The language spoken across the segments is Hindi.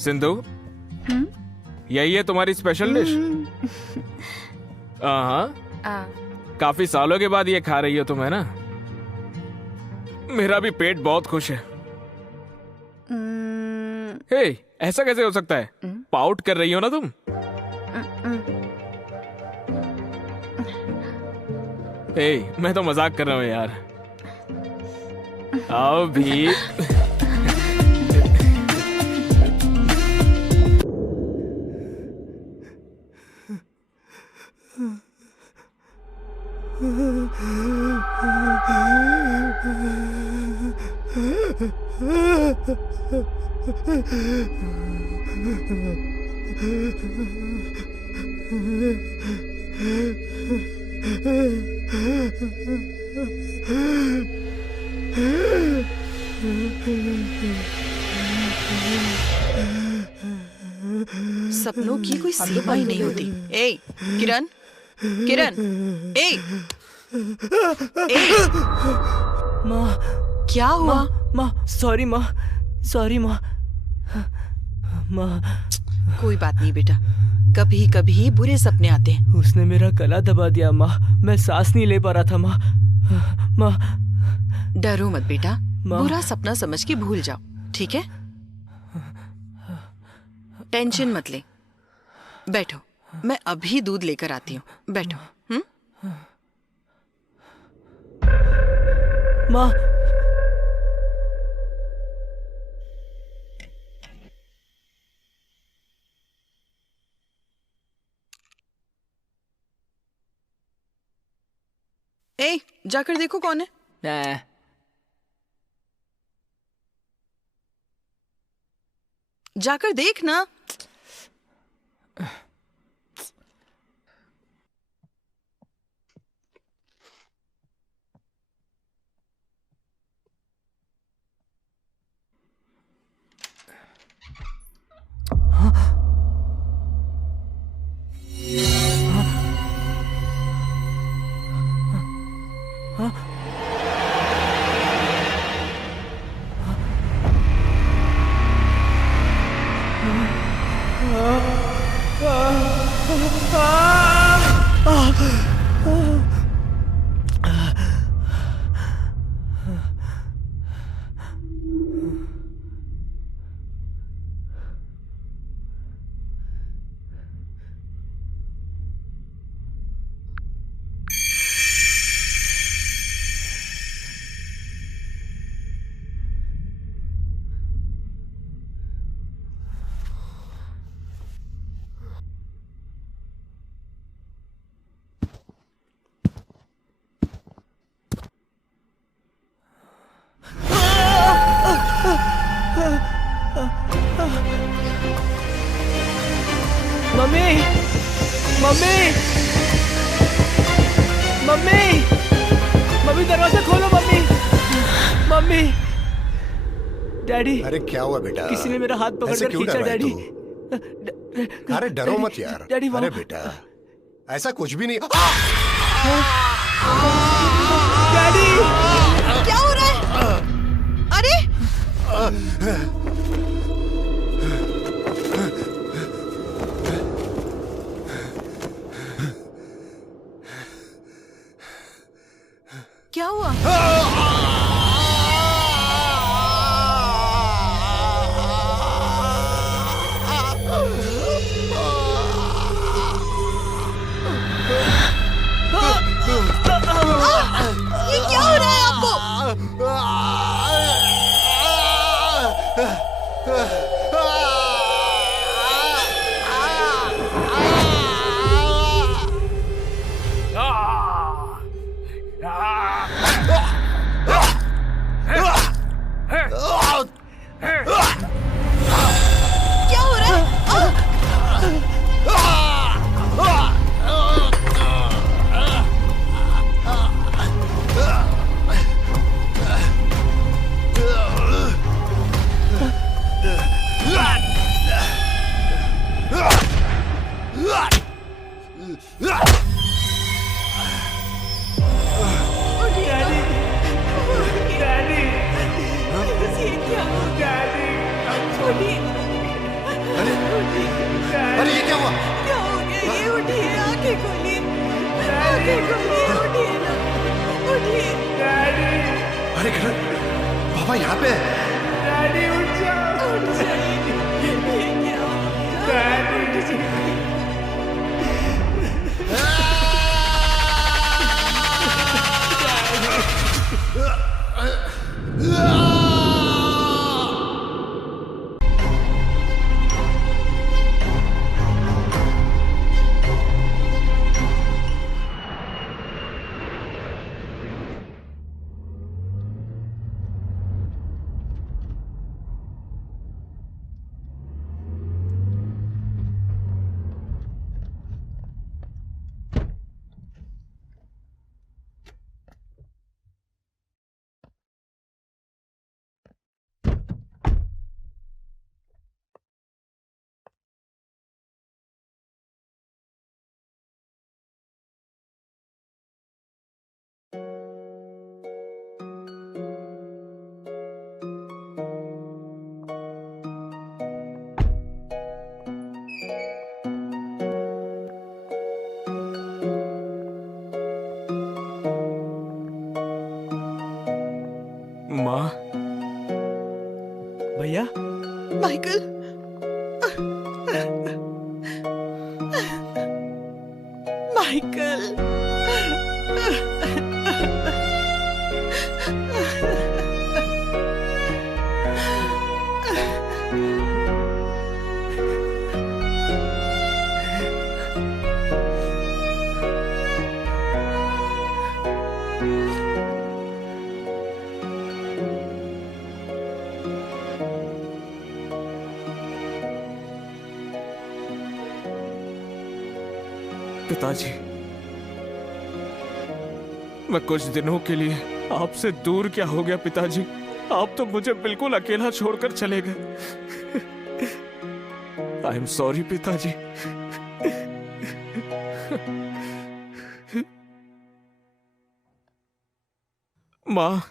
सिंधु, यही है तुम्हारी स्पेशल डिश? हाँ, काफी सालों के बाद ये खा रही हो तुम, है ना? मेरा भी पेट बहुत खुश है। हे, ऐसा कैसे हो सकता है? पाउट कर रही हो ना तुम? हे, मैं तो मजाक कर रहा हूँ यार। आओ भी। सपनों की कोई सीमा ही नहीं होती। ए, किरण, किरण, ए, माँ, क्या हुआ? माँ, सॉरी माँ, सॉरी माँ। माँ, कोई बात नहीं बेटा, कभी कभी बुरे सपने आते हैं। उसने मेरा गला दबा दिया माँ, मैं सांस नहीं ले पा रहा था माँ। माँ, डरो मत बेटा, माँ। बुरा सपना समझ के भूल जाओ, ठीक है? टेंशन मत ले, बैठो, मैं अभी दूध लेकर आती हूँ, बैठो। माँ, ए, जाकर देखो कौन है। नहीं। जाकर देख ना। मम्मी, मम्मी, मम्मी, मम्मी दरवाजा खोलो मम्मी, मम्मी, डैडी। अरे क्या हुआ बेटा? किसी ने मेरा हाथ ऐसे पकड़कर क्यों खींचा डर रहा है डैडी। तू? अरे डरो मत यार। डैडी वहाँ। अरे बेटा, ऐसा कुछ भी नहीं। डैडी, क्या हो रहा है? अरे क्या हुआ? ये क्या हो रहा है आपको? क्या हो रहा है? उठिए ना, उठिए। अरे किरण, पापा यहाँ पे है। उठ जाइए। ये क्या हो गया? उठ जाइए। माँ, भैया माइकल, माइकल। पिताजी, मैं कुछ दिनों के लिए आपसे दूर क्या हो गया पिताजी? आप तो मुझे बिल्कुल अकेला छोड़कर चले गए। आई एम सॉरी पिताजी। माँ,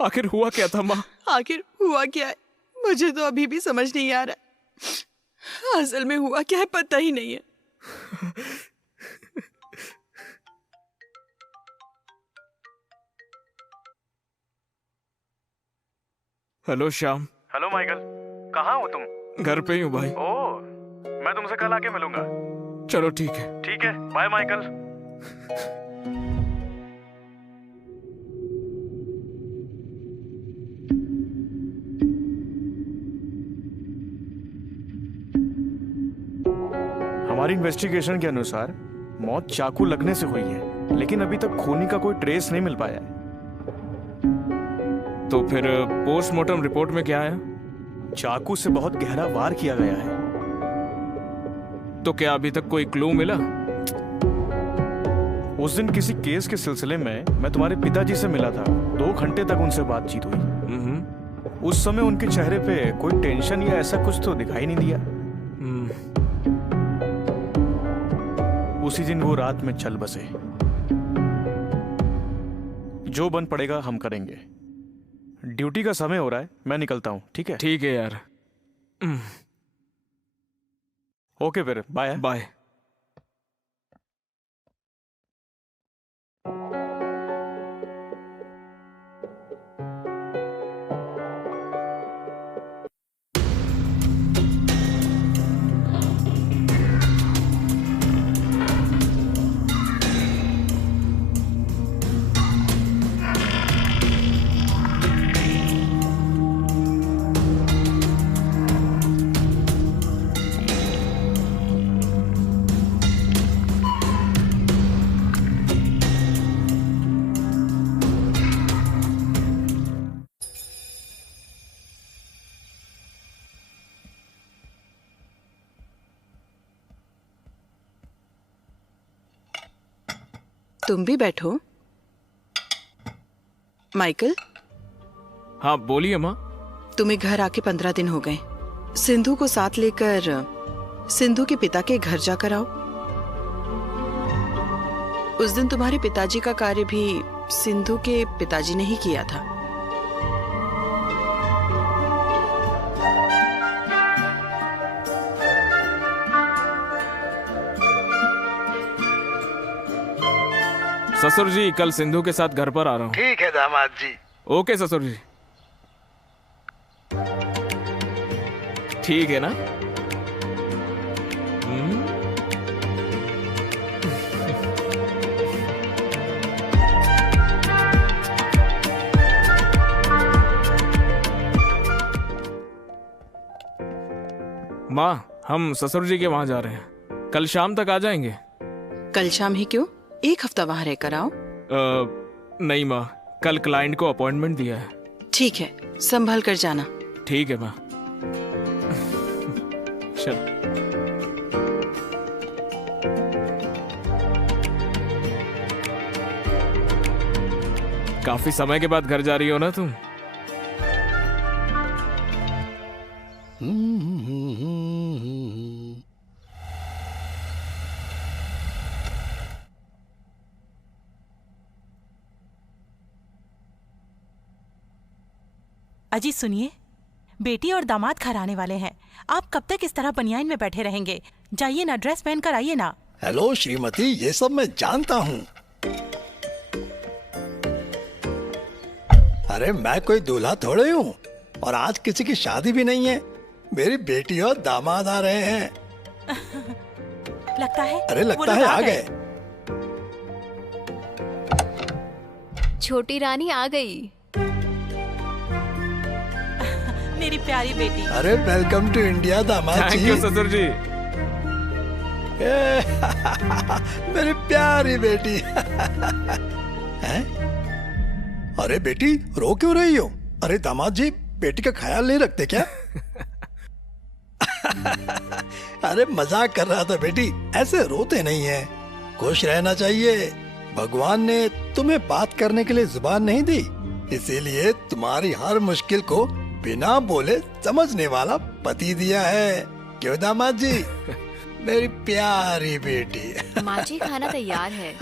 आखिर हुआ क्या था माँ? आखिर हुआ क्या है, मुझे तो अभी भी समझ नहीं आ रहा। असल में हुआ क्या है पता ही नहीं है। हेलो श्याम। हेलो माइकल, कहाँ हो तुम? घर पे ही हूँ भाई। ओह, मैं तुमसे कल आके मिलूंगा। चलो ठीक है। ठीक है, बाय माइकल। हमारी इन्वेस्टिगेशन के अनुसार मौत चाकू लगने से हुई है, लेकिन अभी तक खूनी का कोई ट्रेस नहीं मिल पाया है। तो फिर पोस्टमार्टम रिपोर्ट में क्या आया? चाकू से बहुत गहरा वार किया गया है। तो क्या अभी तक कोई क्लू मिला? उस दिन किसी केस के सिलसिले में मैं तुम्हारे पिताजी से मिला था। 2 घंटे तक उनसे बातचीत हुई। उस समय उनके चेहरे पे कोई टेंशन या ऐसा कुछ तो दिखाई नहीं दिया। उसी दिन वो रात में चल बसे। जो बन पड़ेगा हम करेंगे। ड्यूटी का समय हो रहा है, मैं निकलता हूं। ठीक है? ठीक है यार। ओके फिर, बाय। बाय। तुम भी बैठो। माइकल, हाँ बोलिए माँ। तुम्हें घर आके 15 दिन हो गए। सिंधु को साथ लेकर सिंधु के पिता के घर जाकर आओ। उस दिन तुम्हारे पिताजी का कार्य भी सिंधु के पिताजी ने ही किया था। ससुर जी कल सिंधु के साथ घर पर आ रहा हूँ। ठीक है दामाद जी। ओके ससुर जी। ठीक है ना? माँ, हम ससुर जी के वहां जा रहे हैं। कल शाम तक आ जाएंगे। कल शाम ही क्यों, एक हफ्ता वहाँ रहकर आओ। नहीं माँ, कल क्लाइंट को अपॉइंटमेंट दिया है। ठीक है, संभल कर जाना। ठीक है माँ। चल। काफी समय के बाद घर जा रही हो ना तुम? अजी सुनिए, बेटी और दामाद घर आने वाले हैं। आप कब तक इस तरह बनियान में बैठे रहेंगे? जाइए ना, ड्रेस पहन कर आइए ना। हेलो श्रीमती, ये सब मैं जानता हूँ। अरे मैं कोई दूल्हा थोड़े हूँ, और आज किसी की शादी भी नहीं है। मेरी बेटी और दामाद आ रहे हैं। लगता है अरे वो लगता लोग है आ गए। छोटी रानी आ गई। मेरी प्यारी बेटी। अरे वेलकम टू इंडिया दामाद थैंक जी। यू ससुर जी। मेरी प्यारी बेटी। हैं? अरे बेटी, रो क्यों रही हो? अरे दामाद जी बेटी का ख्याल नहीं रखते क्या? अरे मजाक कर रहा था बेटी, ऐसे रोते नहीं है। खुश रहना चाहिए। भगवान ने तुम्हें बात करने के लिए जुबान नहीं दी, इसीलिए तुम्हारी हर मुश्किल को बिना बोले समझने वाला पति दिया है। क्यों दामाद जी? मेरी प्यारी बेटी। माँ जी खाना तैयार है।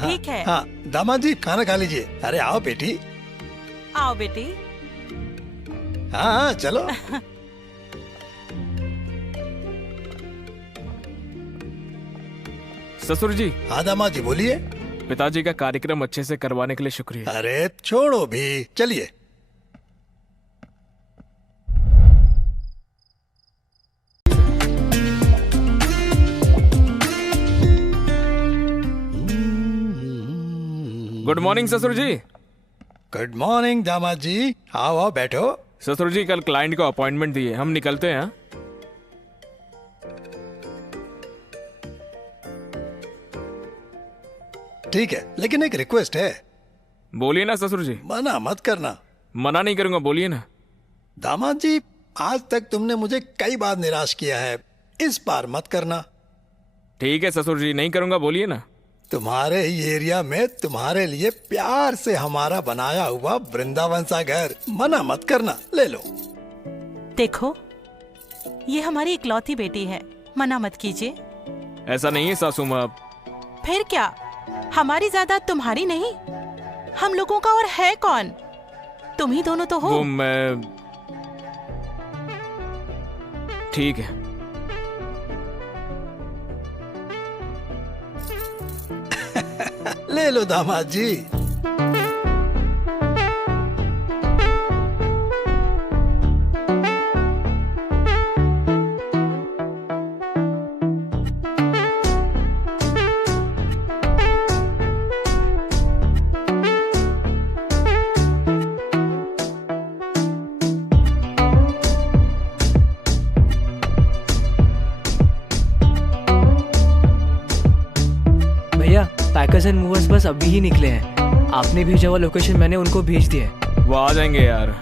ठीक है। हाँ दामाद जी खाना खा लीजिए। अरे आओ बेटी। आओ बेटी। हाँ चलो। ससुर जी। हाँ दामाद जी बोलिए। पिताजी का कार्यक्रम अच्छे से करवाने के लिए शुक्रिया। अरे छोड़ो भी, चलिए। गुड मॉर्निंग ससुर जी। गुड मॉर्निंग दामाद जी। आओ आओ बैठो। ससुर जी कल क्लाइंट को अपॉइंटमेंट दिए, हम निकलते हैं। ठीक है, लेकिन एक रिक्वेस्ट है। बोलिए ना ससुर जी। मना मत करना। मना नहीं करूंगा, बोलिए ना। दामाद जी आज तक तुमने मुझे कई बार निराश किया है, इस बार मत करना। ठीक है ससुर जी, नहीं करूंगा, बोलिए ना। तुम्हारे ही एरिया में तुम्हारे लिए प्यार से हमारा बनाया हुआ वृंदावन सा घर, मना मत करना, ले लो। देखो, ये हमारी इकलौती बेटी है, मना मत कीजिए। ऐसा नहीं है सासू माँ। फिर क्या, हमारी जायदाद तुम्हारी नहीं, हम लोगों का और है कौन? तुम ही दोनों तो हो। वो मैं, ठीक है। ले लो दामाद जी। भैया पैकर्स एंड मूवर्स बस अभी ही निकले हैं। आपने भेजा हुआ लोकेशन मैंने उनको भेज दिया है। वो आ जाएंगे यार।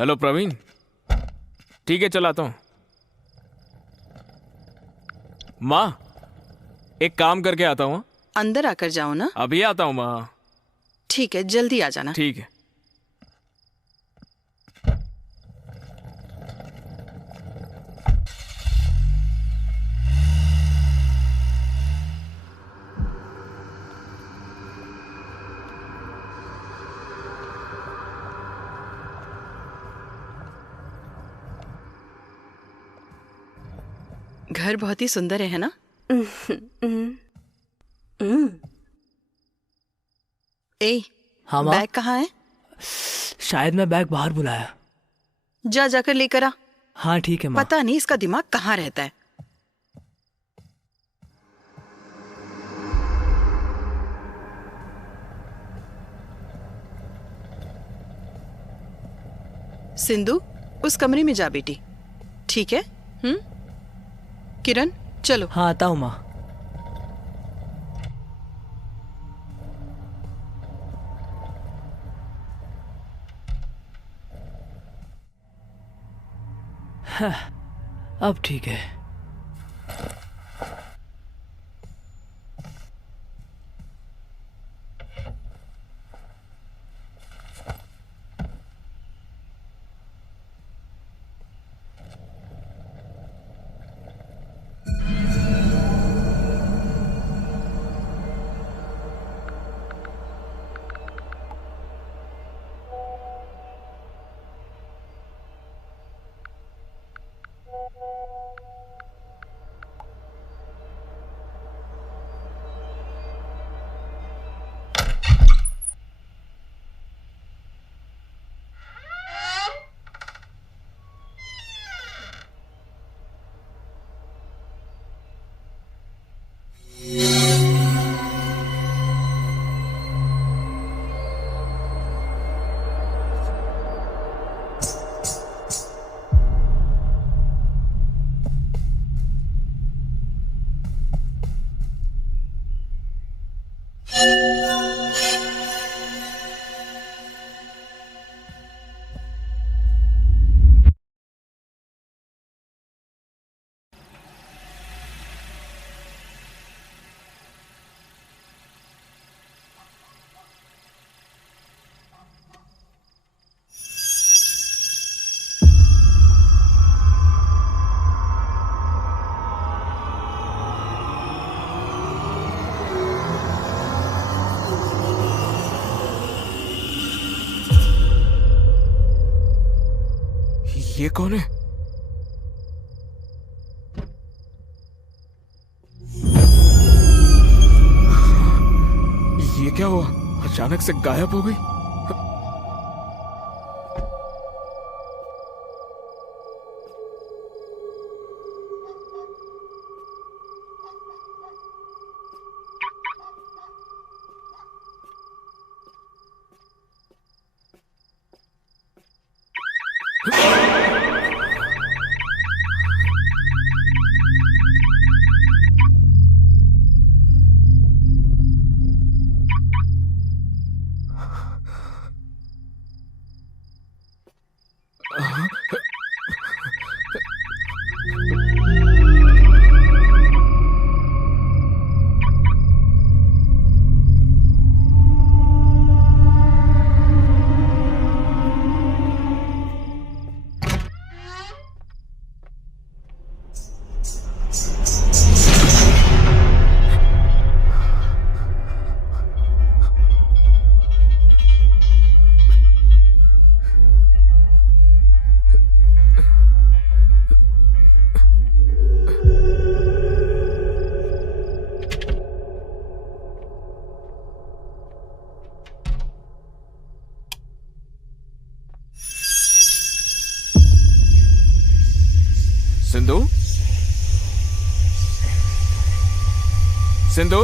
हेलो प्रवीण, ठीक है चलाता हूँ। माँ, एक काम करके आता हूँ। अंदर आकर जाओ ना। अभी आता हूँ माँ। ठीक है, जल्दी आ जाना। ठीक है। घर बहुत ही सुंदर है ना? ए, हाँ माँ। बैग कहाँ है? शायद मैं बैग बाहर बुलाया। जा जाकर लेकर आ। हाँ ठीक है माँ। पता नहीं इसका दिमाग कहाँ रहता है। सिंधु, उस कमरे में जा बेटी। ठीक है? किरण, चलो। हाँ आता हूँ माँ। हाँ, अब ठीक है। ये कौन है? ये क्या हुआ? अचानक से गायब हो गई। सिंधु, सिंधु,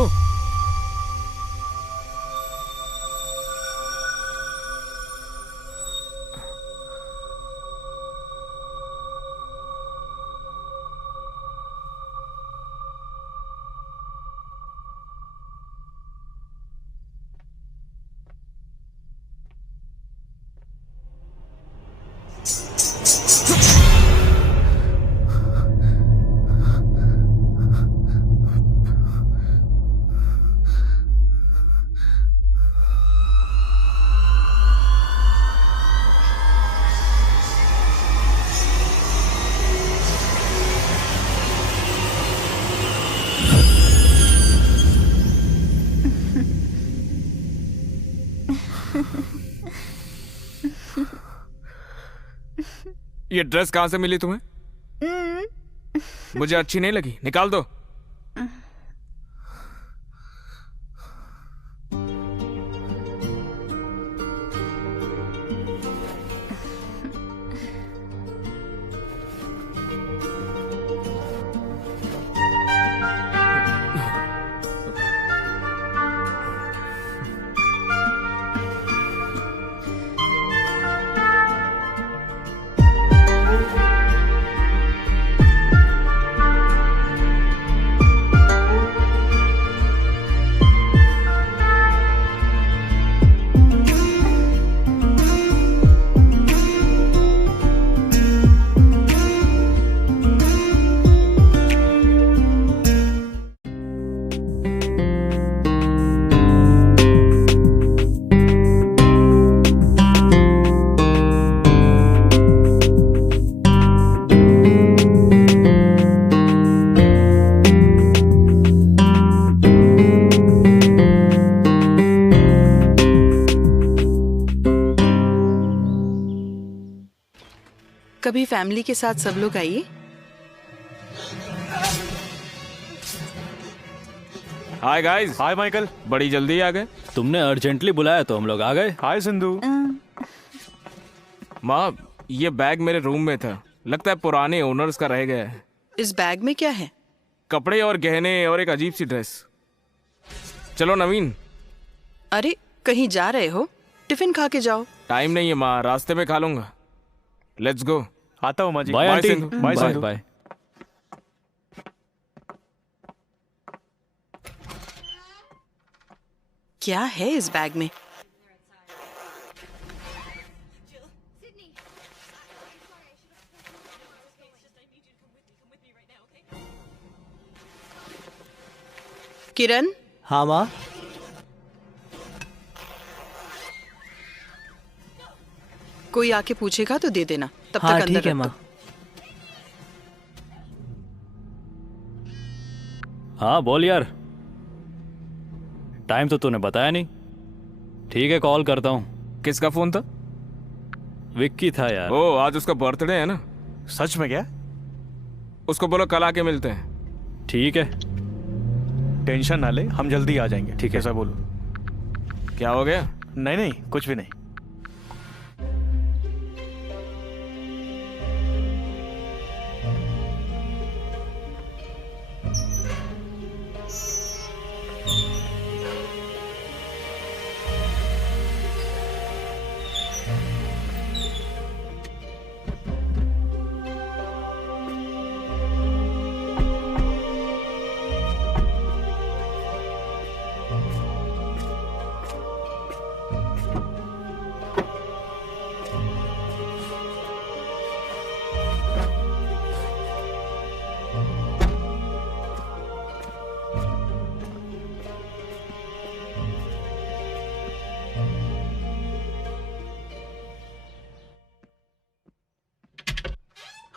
ये ड्रेस कहाँ से मिली तुम्हें? मुझे अच्छी नहीं लगी, निकाल दो। कभी फैमिली के साथ सब लोग आइए। Hi guys. Hi Michael. बड़ी जल्दी आ गए। तुमने अर्जेंटली बुलाया तो हम लोग आ गए। हाय सिंधु। माँ, ये बैग मेरे रूम में था, लगता है पुराने ओनर्स का रह गया है। इस बैग में क्या है? कपड़े और गहने और एक अजीब सी ड्रेस। चलो नवीन। अरे कहीं जा रहे हो? टिफिन खा के जाओ। टाइम नहीं है माँ, रास्ते में खा लूंगा। Let's go. आता हूँ माँ जी। Bye bye aunty. Sindhu. Bye bye Sindhu. Bye. क्या है इस बैग में? किरण, हाँ माँ। कोई आके पूछेगा तो दे देना, तब हाँ तक अंदर ठीक है रख माँ। दो। हाँ बोल यार, टाइम तो तूने बताया नहीं। ठीक है कॉल करता हूँ। किसका फोन था? विक्की था यार। ओ, आज उसका बर्थडे है ना। सच में क्या? उसको बोलो कल आके मिलते हैं। ठीक है। टेंशन ना ले, हम जल्दी आ जाएंगे। ठीक है। ऐसा बोलो। क्या हो गया? नहीं नहीं, कुछ भी नहीं।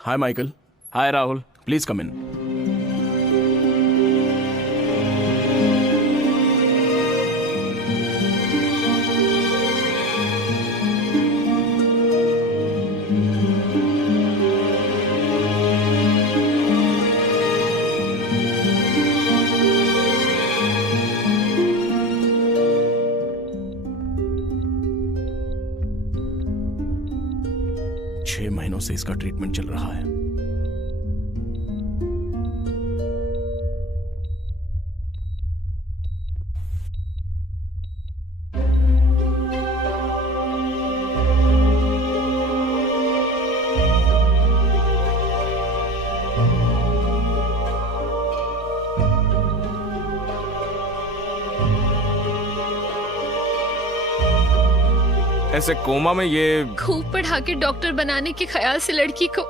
Hi, Michael. Hi Rahul. Please come in. छह महीनों से इसका ट्रीटमेंट चल रहा है। ऐसे कोमा में ये खूब पढ़ा के डॉक्टर बनाने के ख्याल से लड़की को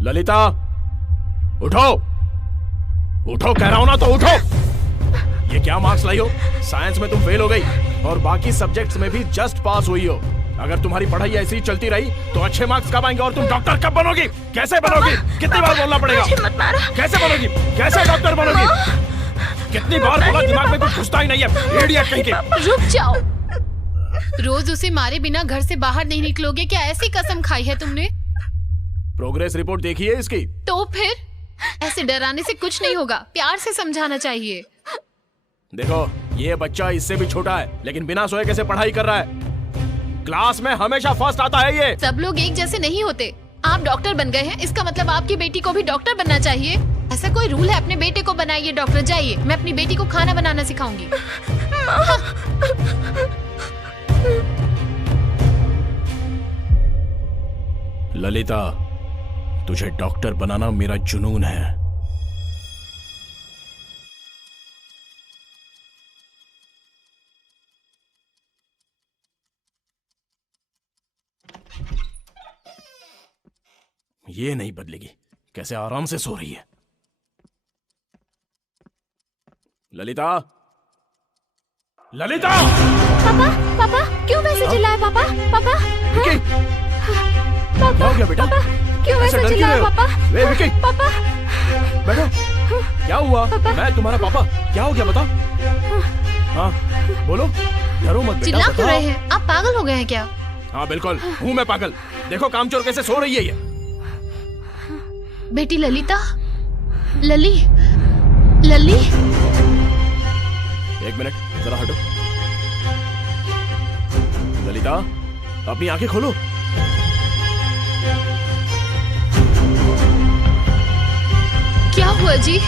ललिता, उठो उठो, कह रहा हूं ना तो उठो। ये क्या मार्क्स लाई हो? साइंस में तुम फेल हो गई और बाकी सब्जेक्ट्स में भी जस्ट पास हुई हो। अगर तुम्हारी पढ़ाई ऐसी ही चलती रही तो अच्छे मार्क्स कब आएंगे और तुम डॉक्टर कब बनोगी? कैसे बनोगी? कितनी बार बोलना पड़ेगा? कैसे बनोगी? कैसे डॉक्टर बनोगी? कितनी बार बोला, दिमाग में कुछ घुसता ही नहीं है, इडियट कहीं के। रुक जाओ। रोज उसे मारे बिना घर से बाहर नहीं निकलोगे क्या? ऐसी कसम खाई है तुमने? प्रोग्रेस रिपोर्ट देखी है इसकी? तो फिर ऐसे डराने से कुछ नहीं होगा, प्यार से समझाना चाहिए। देखो, ये बच्चा इससे भी छोटा है लेकिन बिना सोए कैसे पढ़ाई कर रहा है। क्लास में हमेशा फर्स्ट आता है ये। सब लोग एक जैसे नहीं होते। आप डॉक्टर बन गए हैं, इसका मतलब आपकी बेटी को भी डॉक्टर बनना चाहिए। ऐसा कोई रूल है? अपने बेटे को बनाइए डॉक्टर। जाइए, मैं अपनी बेटी को खाना बनाना सिखाऊंगी। ललिता, तुझे डॉक्टर बनाना मेरा जुनून है। ये नहीं बदलेगी। कैसे आराम से सो रही है। ललिता, ललिता! पापा, पापा, क्यों वैसे चिल्लाए पापा? पापा, विकी! क्या हो गया बेटा? क्यों ऐसे वैसे डर क्यों चिल्लाए रहे हो? पापा? वे विकी! पापा, बैठो। क्या हुआ? मैं तुम्हारा पापा। क्या हो गया बता? हाँ, बोलो। डरो मत बेटा, चिल्ला क्यों बताओ। रहे हैं? आप पागल हो गए हैं क्या? हाँ बिल्कुल, हूँ मैं पागल। देखो कामचोर कैसे सो रही है ये। बेटी ललिता, लली, लली। एक मिनट, जरा हटो। ललिता, अपनी आंखें खोलो। क्या हुआ जी?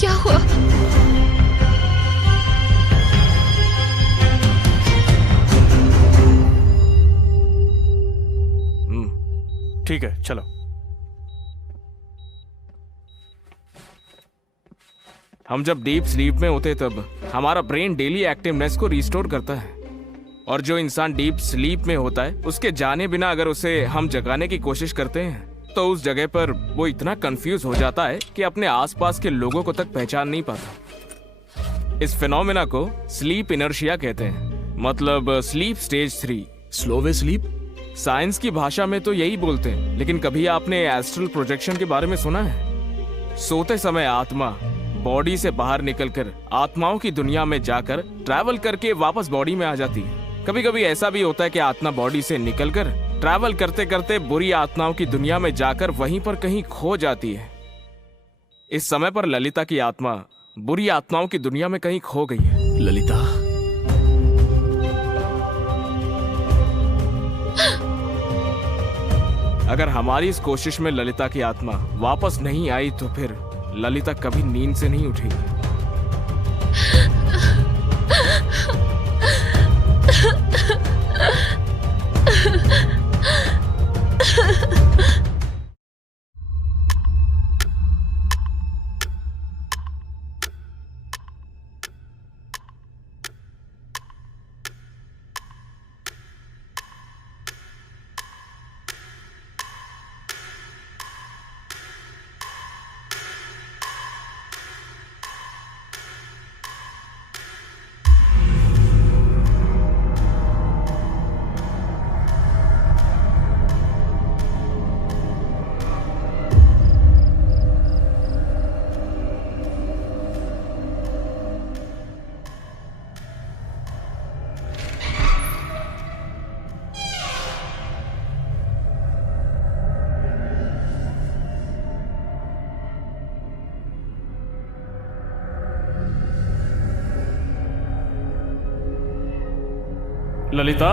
क्या हुआ? ठीक है, चलो। हम जब डीप स्लीप में होते तब हमारा ब्रेन डेली एक्टिवनेस को रिस्टोर करता है, और जो इंसान डीप स्लीप में होता है उसके जाने बिना अगर उसे हम जगाने की कोशिश करते हैं तो उस जगह पर वो इतना कंफ्यूज हो जाता है कि अपने आसपास के लोगों को तक पहचान नहीं पाता। इस फिनोमेना को स्लीप इनर्शिया कहते हैं, मतलब स्लीप स्टेज 3। स्लो वे स्लीप? साइंस की भाषा में तो यही बोलते हैं, लेकिन कभी आपने एस्ट्रल प्रोजेक्शन के बारे में सुना है? सोते समय आत्मा बॉडी से बाहर निकलकर आत्माओं की दुनिया में जाकर ट्रैवल करके वापस बॉडी में आ जाती है। कभी कभी ऐसा भी होता है कि आत्मा बॉडी से निकलकर ट्रैवल करते करते बुरी आत्माओं की दुनिया में जाकर वहीं पर कहीं खो जाती है। इस समय पर ललिता की आत्मा बुरी आत्माओं की दुनिया में कहीं खो गई है। ललिता, अगर हमारी इस कोशिश में ललिता की आत्मा वापस नहीं आई तो फिर ललिता कभी नींद से नहीं उठेगी। ललिता,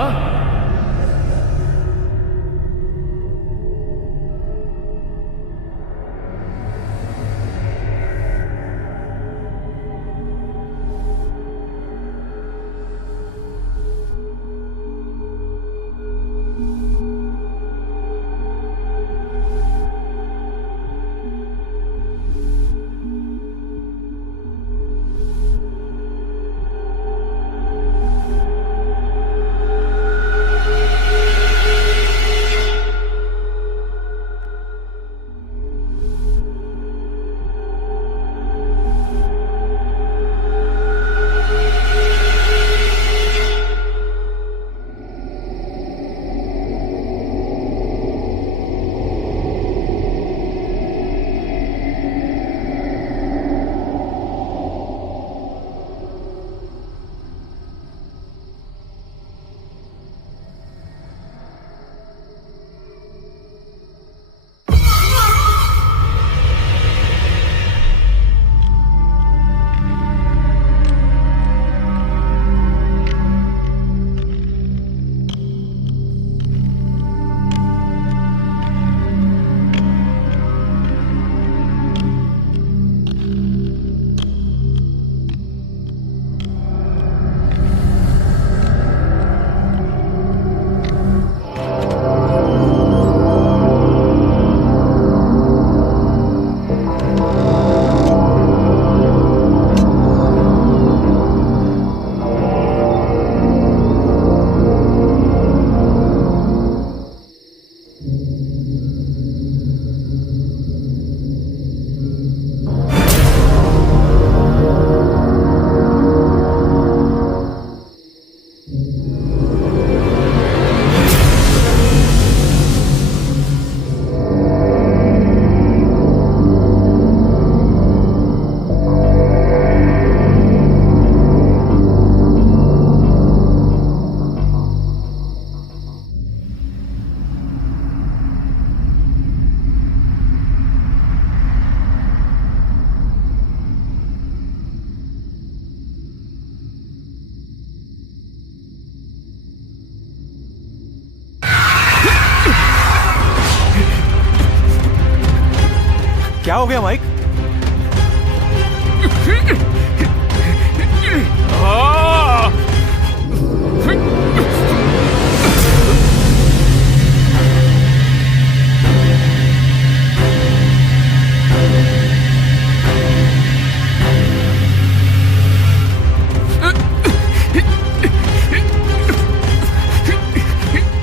क्या हो गया माइक?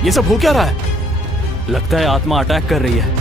ये सब हो क्या रहा है? लगता है आत्मा अटैक कर रही है।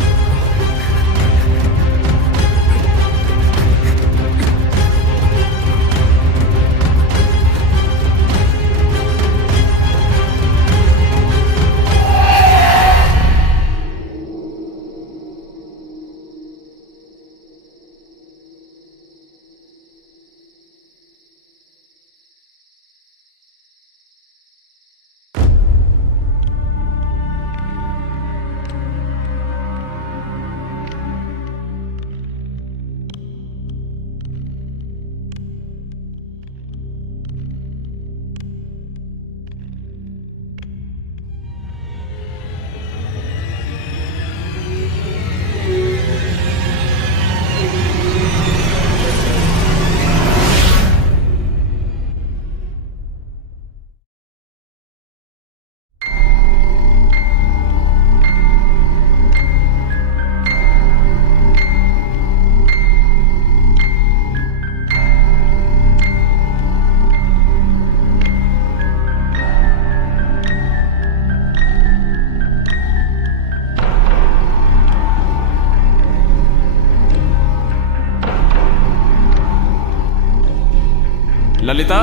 ललिता,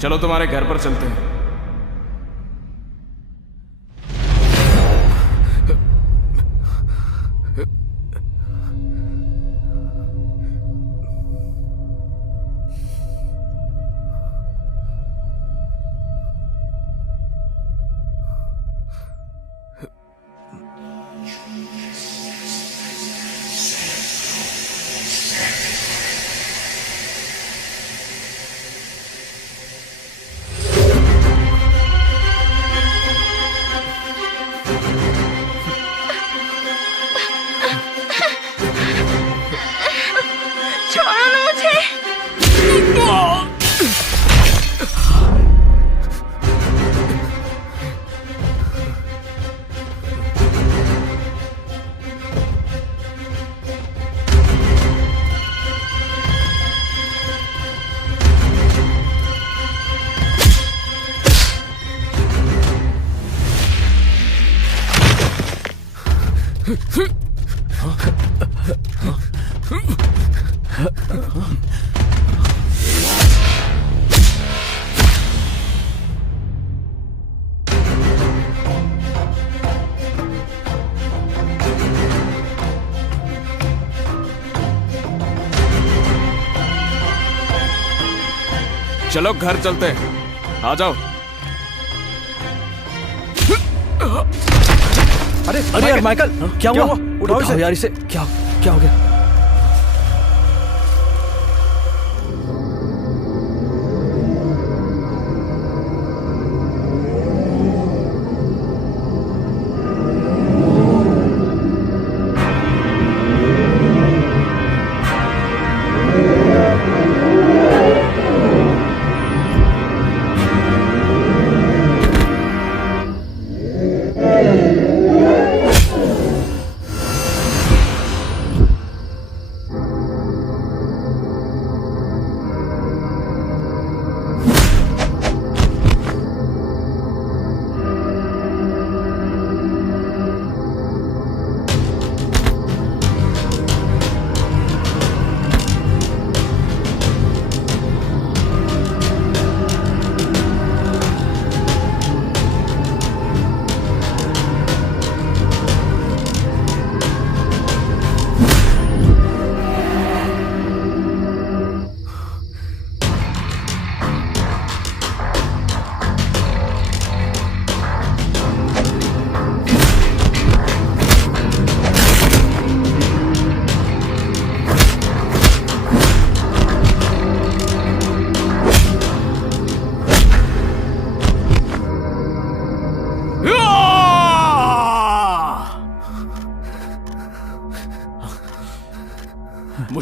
चलो तुम्हारे घर पर चलते हैं। चलो घर चलते हैं, आ जाओ। अरे यार माइकल, क्या हुआ? उठाओ यार इसे। क्या हो गया?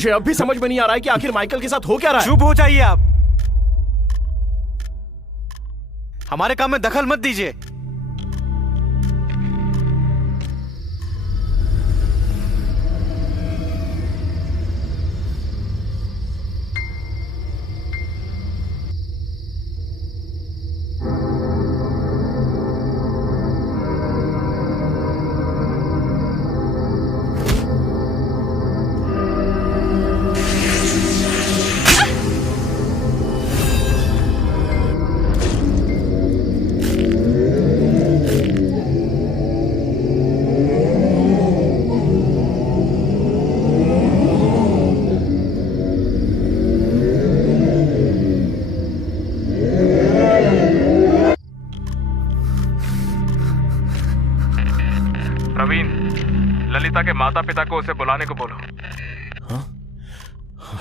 मुझे अब भी समझ में नहीं आ रहा है कि आखिर माइकल के साथ हो क्या रहा है। चुप हो जाइए आप, हमारे काम में दखल मत दीजिए। प्रवीण, ललिता के माता पिता को उसे बुलाने को बोलो।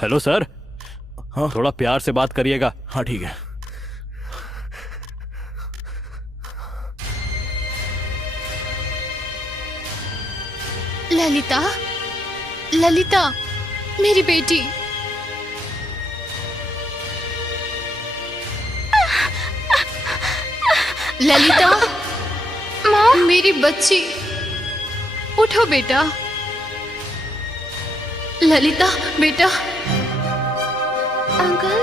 Hello sir. हाँ थोड़ा प्यार से बात करिएगा। हाँ ठीक है। ललिता, ललिता, मेरी बेटी। ललिता, माँ, मेरी बच्ची, उठो बेटा। ललिता, बेटा। अंकल,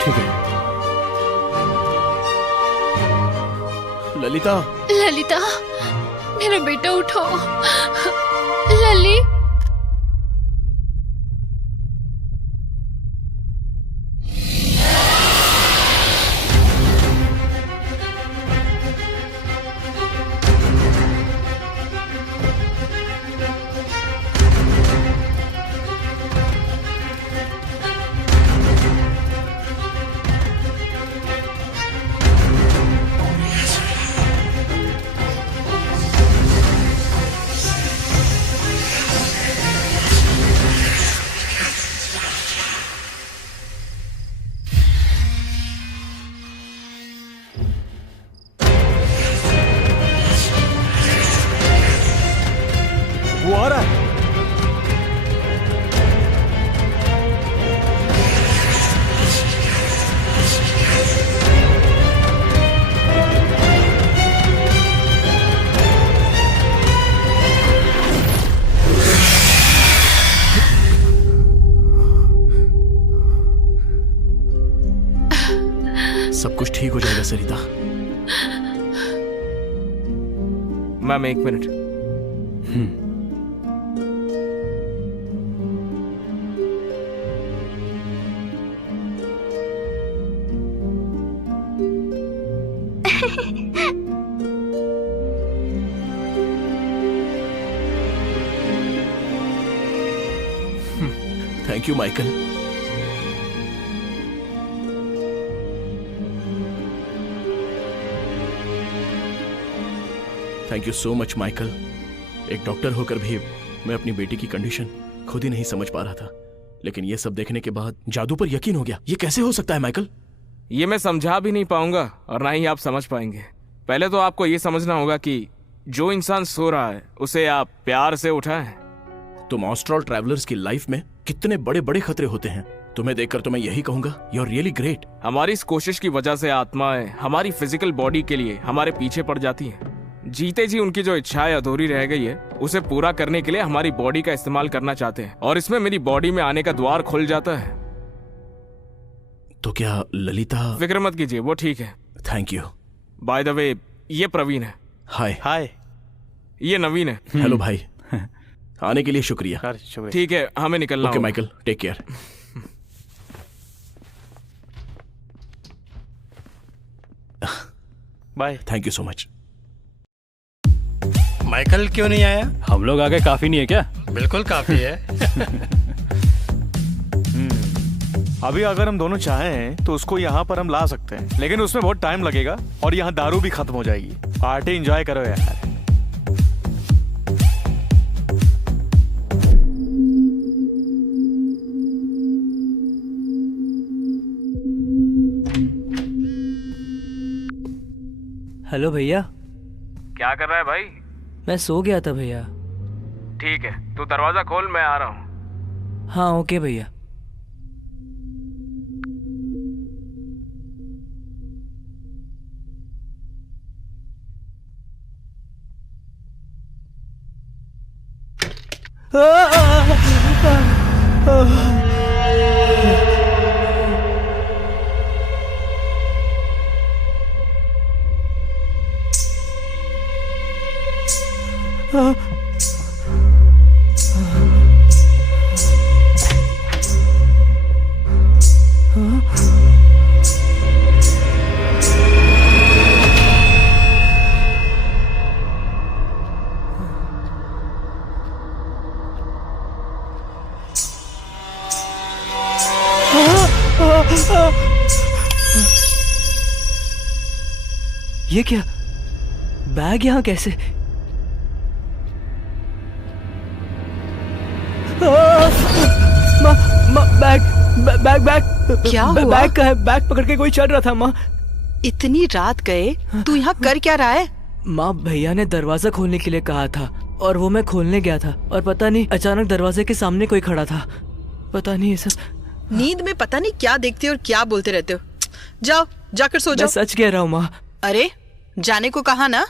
ठीक है। ललिता, ललिता, मेरा बेटा उठो। लली, वो आ रहा है। सब कुछ ठीक हो जाएगा सरिता। मैम, एक minute. Thank you Michael. Thank you so much Michael. एक डॉक्टर होकर भी मैं अपनी बेटी की कंडीशन खुद ही नहीं समझ पा रहा था, लेकिन ये सब देखने के बाद जादू पर यकीन हो गया। ये कैसे हो सकता है माइकल? ये मैं समझा भी नहीं पाऊंगा और ना ही आप समझ पाएंगे। पहले तो आपको ये समझना होगा कि जो इंसान सो रहा है उसे आप प्यार से उठाएं। तुम ऑस्ट्रल ट्रैवलर्स की लाइफ में कितने बड़े बड़े खतरे होते हैं। तुम्हें देखकर तो मैं यही कहूंगा, यू आर रियली ग्रेट। हमारी इस कोशिश की वजह से आत्माएं हमारी फिजिकल बॉडी के लिए हमारे पीछे पड़ जाती हैं। जीते जी उनकी जो इच्छाएं अधूरी रह गई है उसे पूरा करने के लिए हमारी बॉडी का इस्तेमाल करना चाहते हैं, और इसमें मेरी बॉडी में आने का द्वार खुल जाता है। तो क्या ललिता? फिक्र मत कीजिए, वो ठीक है। Thank you. By the way, ये प्रवीण है। हाय। हाय। ये नवीन है। हेलो भाई। आने के लिए शुक्रिया। ठीक है, हमें निकलना ओके होगा। Michael, take care. Bye. Thank you so much. Michael क्यों नहीं आया? हम लोग आगे काफी नहीं है क्या? बिल्कुल काफी है। अभी अगर हम दोनों चाहें तो उसको यहाँ पर हम ला सकते हैं, लेकिन उसमें बहुत टाइम लगेगा और यहाँ दारू भी खत्म हो जाएगी। पार्टी एंजॉय करो यार। हेलो भैया। क्या कर रहा है भाई? मैं सो गया था भैया। ठीक है, तू दरवाजा खोल, मैं आ रहा हूँ। हाँ ओके भैया। ये क्या? बैग यहाँ कैसे? बैग क्या हुआ? बैग का है, बैग पकड़ के कोई चल रहा था माँ। इतनी रात गए, तू यहाँ कर क्या रहा है? माँ भैया ने दरवाजा खोलने के लिए कहा था और वो मैं खोलने गया था और पता नहीं अचानक दरवाजे के सामने कोई खड़ा था। पता नहीं ये सब। नींद में पता नहीं क्या देखते हो और क्या बोलते रहते हो। जाओ, जाकर सो मैं जाओ। सच कह रहा हूँ माँ। अरे जाने को कहा ना।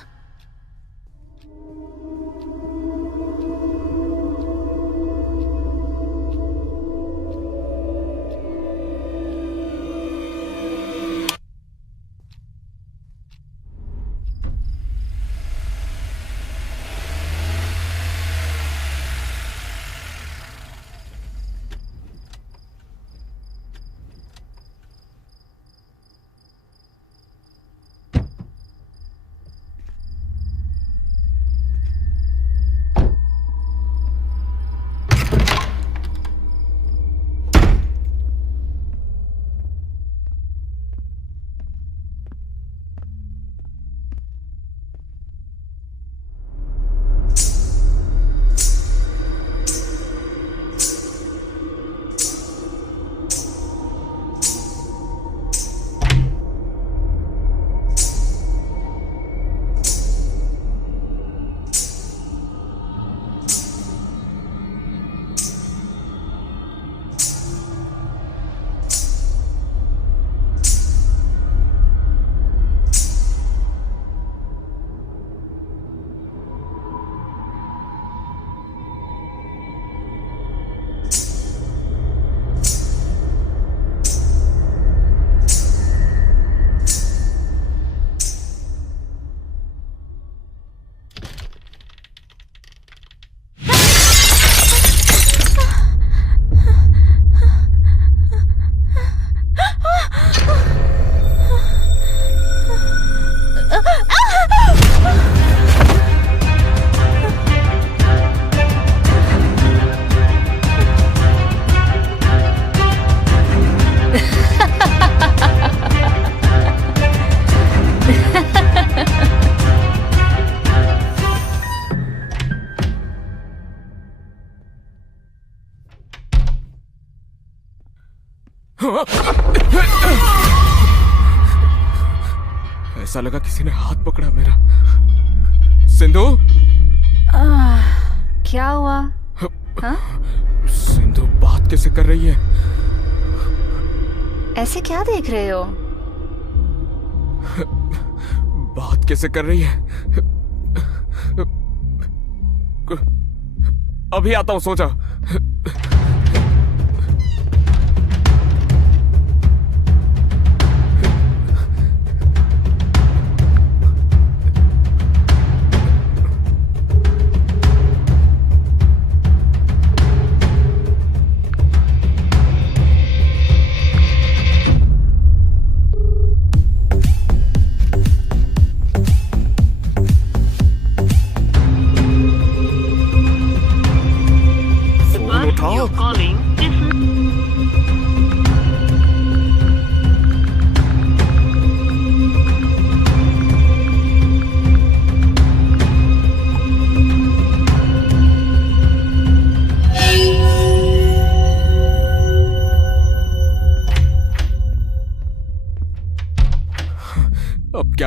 ऐसा लगा किसी ने हाथ पकड़ा मेरा। सिंधु, क्या हुआ? हाँ? सिंधु बात कैसे कर रही है? ऐसे क्या देख रहे हो? बात कैसे कर रही है? अभी आता हूं, सो जा।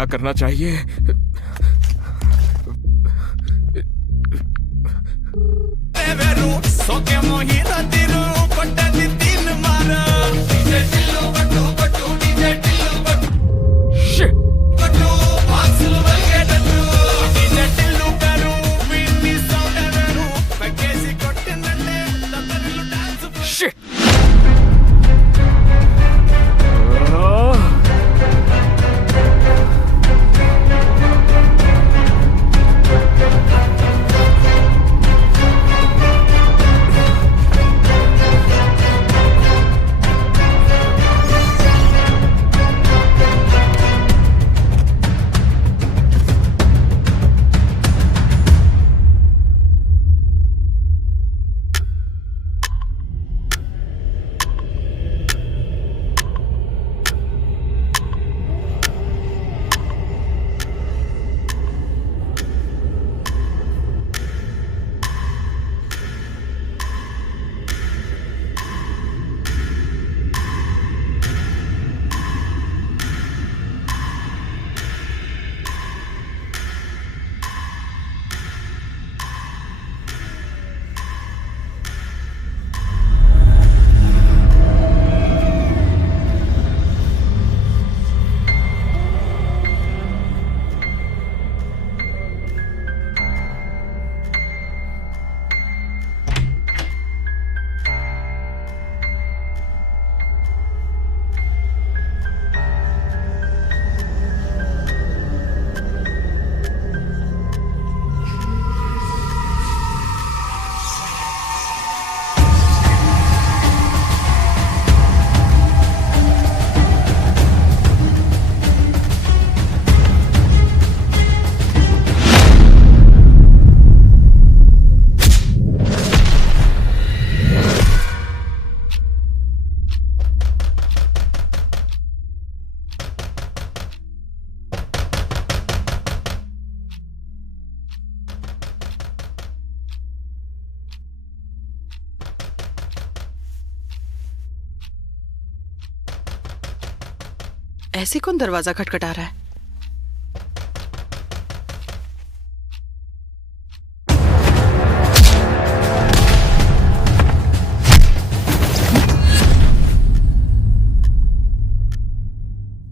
क्या करना चाहिए? Shit! ऐसे कौन दरवाजा खटखटा रहा है?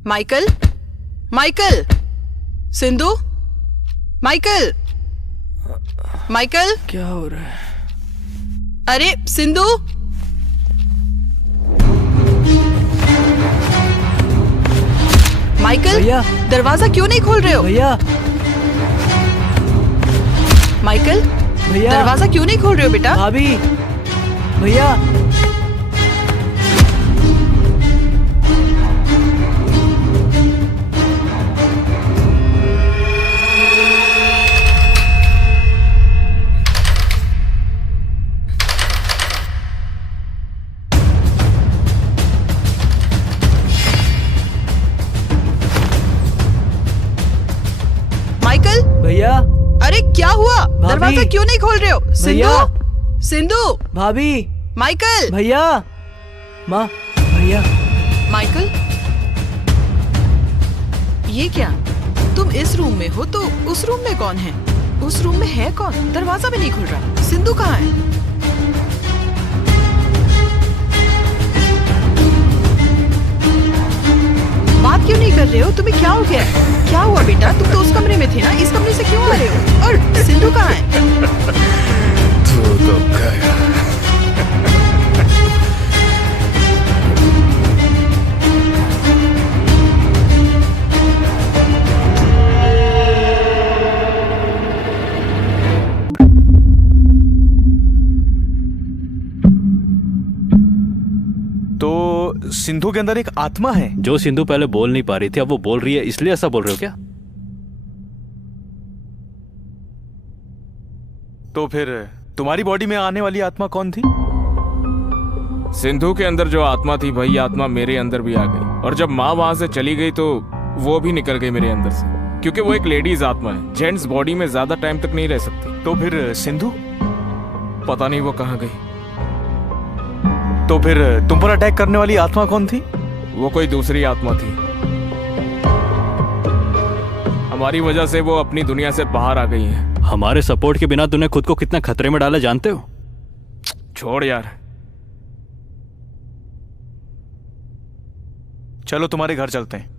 Michael, Michael, Sindhu, Michael, Michael, क्या हो रहा है? अरे सिंधु, माइकल, भैया, दरवाजा क्यों नहीं खोल रहे हो? भैया, माइकल, भैया, दरवाजा क्यों नहीं खोल रहे हो बेटा? भाभी, भैया, माइकल, भैया, अरे क्या हुआ? दरवाजा क्यों नहीं खोल रहे हो? भैया, सिंधु, सिंधु, भाभी, माइकल, भैया, माँ, भैया, माइकल, ये क्या? तुम इस रूम में हो तो उस रूम में कौन है? उस रूम में है कौन? दरवाजा भी नहीं खुल रहा। सिंधु कहाँ है? बात क्यों नहीं कर रहे हो? तुम्हें क्या हो गया? क्या हुआ बेटा? तुम तो उस कमरे में थे ना, इस कमरे से क्यों आ रहे हो? और सिंधु कहाँ है? तू तो गया। तो सिंधु के अंदर एक आत्मा है। जो सिंधु पहले बोल नहीं पा रही थी अब वो बोल रही है, इसलिए ऐसा बोल रहे हो क्या? तो फिर तुम्हारी बॉडी में आने वाली आत्मा कौन थी? सिंधु के अंदर जो आत्मा थी वही आत्मा मेरे अंदर भी आ गई, और जब माँ वहां से चली गई तो वो भी निकल गई मेरे अंदर से, क्योंकि वो एक लेडीज आत्मा है, जेंट्स बॉडी में ज्यादा टाइम तक नहीं रह सकती। तो फिर सिंधु? पता नहीं वो कहाँ गई। तो फिर तुम पर अटैक करने वाली आत्मा कौन थी? वो कोई दूसरी आत्मा थी। हमारी वजह से वो अपनी दुनिया से बाहर आ गई हैं। हमारे सपोर्ट के बिना तूने खुद को कितना खतरे में डाला जानते हो? छोड़ यार। चलो तुम्हारे घर चलते हैं।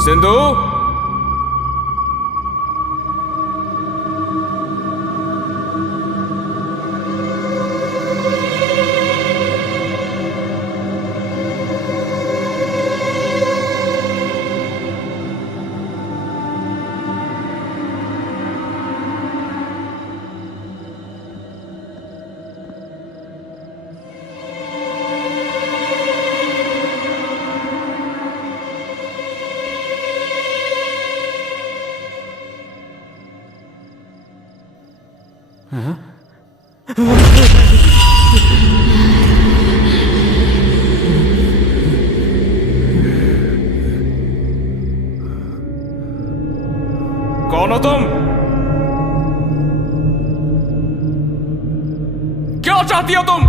सिंधु, कौन हो तुम? क्या चाहती हो तुम?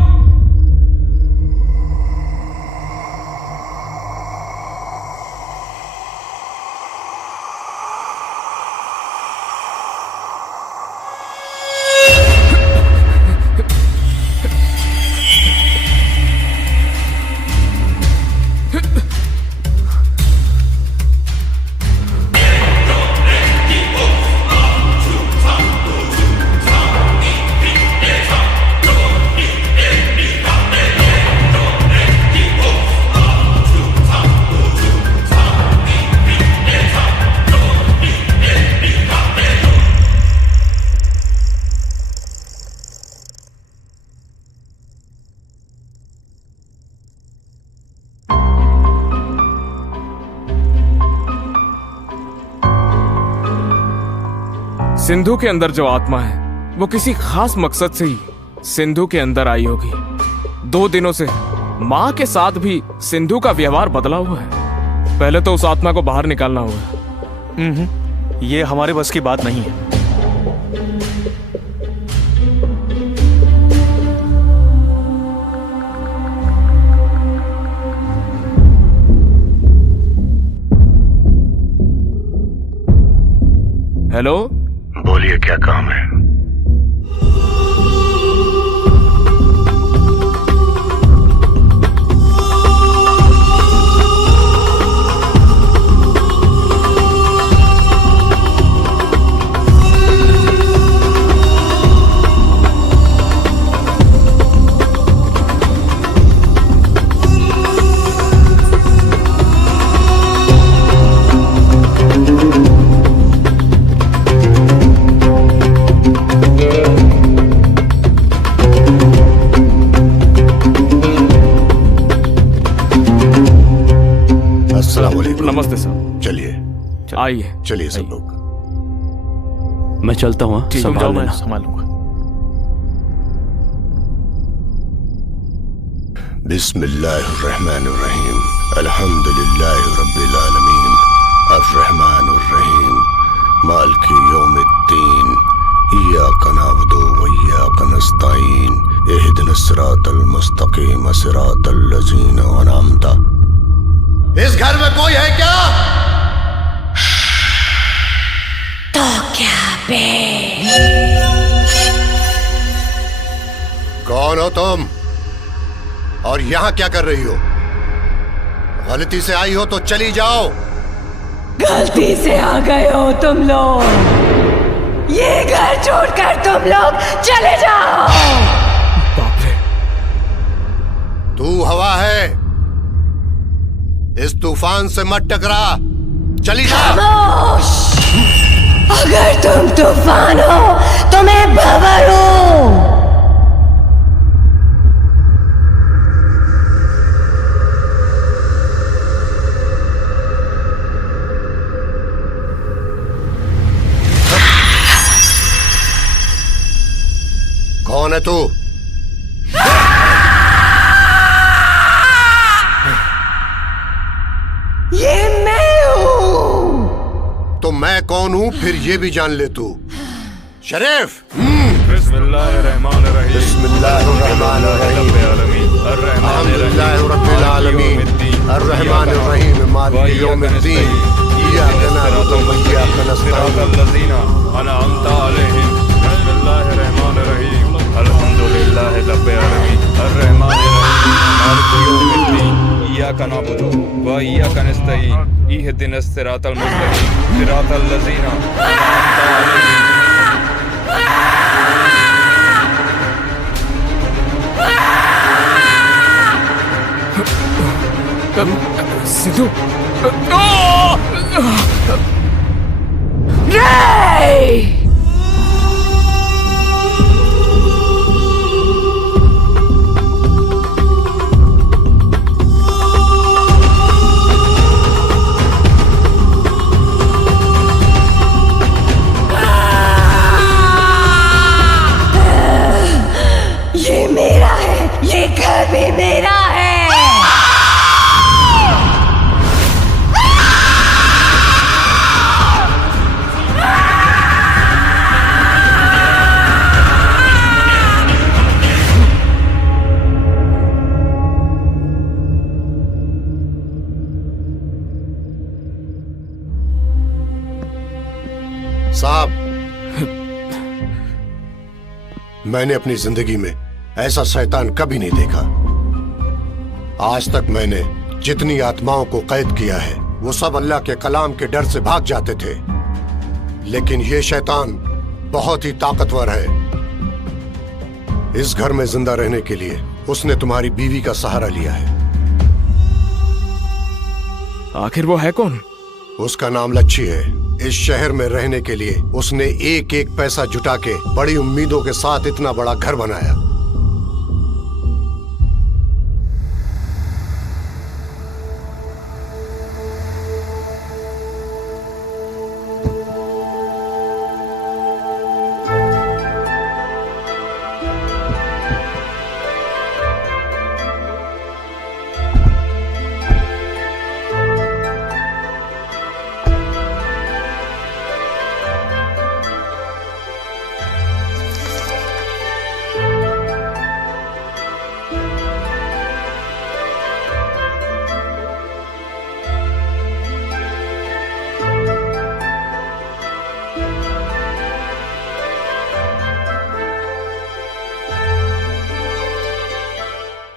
सिंधु के अंदर जो आत्मा है वो किसी खास मकसद से ही सिंधु के अंदर आई होगी। 2 दिनों से माँ के साथ भी सिंधु का व्यवहार बदला हुआ है। पहले तो उस आत्मा को बाहर निकालना होगा। ये हमारे बस की बात नहीं है। हेलो, बोलिए क्या काम है? नमस्ते सर। चलिए आइए। चलिए सब लोग। मैं चलता हूँ। संभाल लेना। संभालूंगा। बिस्मिल्लाहिर्रहमानिर्रहीम अल्हम्दुलिल्लाहि रब्बिल आलमीन अर्रहमानिर्रहीम मालिकि यौमिद्दीन इय्याका नअबुदु व इय्याका नस्तईन इहदिनस सिरातल मुस्तकीम सिरातल लज़ीना अनअमता। इस घर में कोई है क्या? तो क्या बे? कौन हो तुम और यहाँ क्या कर रही हो? गलती से आई हो तो चली जाओ। गलती से आ गए हो तुम लोग। ये घर छोड़कर तुम लोग चले जाओ। बाप रे। तू हवा है, इस तूफान से मत टकरा, चली जा। खामोश! अगर तुम तूफान हो तो मैं भंवर हूं। कौन है तू? ये मैं हूँ। तो मैं कौन हूँ फिर ये भी जान ले तू। शरीफ। बिस्मिल्लाहिर्रहमानिर्रहीम। बिस्मिल्लाहिर्रहमानिर्रहीम। अल्हम्दुलिल्लाहि रब्बिल आलमीन। अर्रहमानिर्रहीम। मालिकि यौमिद्दीन। इय्याका नअबुदु व इय्याका नस्तईन। लज़ीना अनअमता अलैहिम। बिस्मिल्लाहिर्रहमानिर्रहीम। अल्हम्दुलिल्लाहि रब्बिल आलमीन। अर्रहमानिर्रहीम। मालिकि यौमिद्दीन। इय्याका नअबुदु व इय्याका नस्तईन। इहदिनस सिरातल मुस्तकीम। सिरातल लज़ीना अनअमता अलैहिम। सिद्धू। ये मेरा है, ये घर भी मेरा है। साहब, मैंने अपनी जिंदगी में ऐसा शैतान कभी नहीं देखा। आज तक मैंने जितनी आत्माओं को कैद किया है वो सब अल्लाह के कलाम के डर से भाग जाते थे, लेकिन ये शैतान बहुत ही ताकतवर है। इस घर में जिंदा रहने के लिए उसने तुम्हारी बीवी का सहारा लिया है। आखिर वो है कौन? उसका नाम लच्छी है। इस शहर में रहने के लिए उसने एक एक पैसा जुटा के बड़ी उम्मीदों के साथ इतना बड़ा घर बनाया।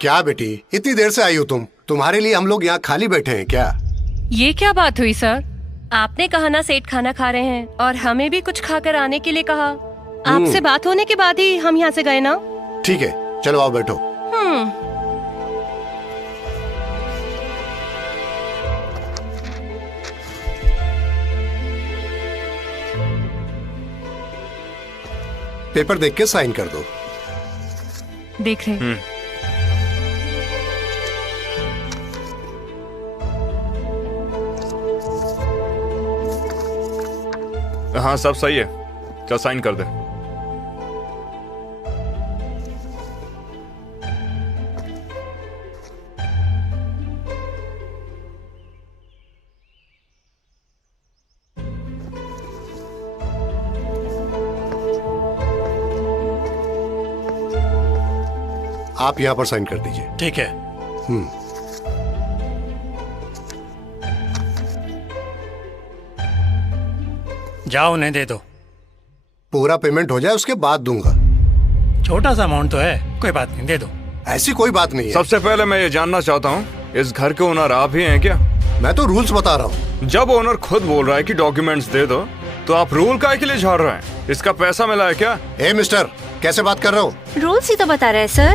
क्या बेटी, इतनी देर से आई हो तुम? तुम्हारे लिए हम लोग यहाँ खाली बैठे हैं क्या? ये क्या बात हुई सर? आपने कहा ना सेठ खाना खा रहे हैं और हमें भी कुछ खाकर आने के लिए कहा। आपसे बात होने के बाद ही हम यहाँ से गए ना। ठीक है, चलो आओ बैठो। पेपर देख के साइन कर दो। देख रहे। हाँ सब सही है, चल साइन कर दे। आप यहाँ पर साइन कर दीजिए। ठीक है। जाओ उन्हें दे दो। पूरा पेमेंट हो जाए उसके बाद दूंगा। छोटा सा अमाउंट तो है, कोई बात नहीं, दे दो। ऐसी कोई बात नहीं है। सबसे पहले मैं ये जानना चाहता हूँ, इस घर के ओनर आप ही हैं क्या? मैं तो रूल्स बता रहा हूँ। जब ओनर खुद बोल रहा है कि डॉक्यूमेंट्स दे दो, तो आप रूल काहे के लिए झाड़ रहे हैं? इसका पैसा मिला है क्या? ए मिस्टर, कैसे बात कर रहे हो? रूल्स ही तो बता रहे हैं सर।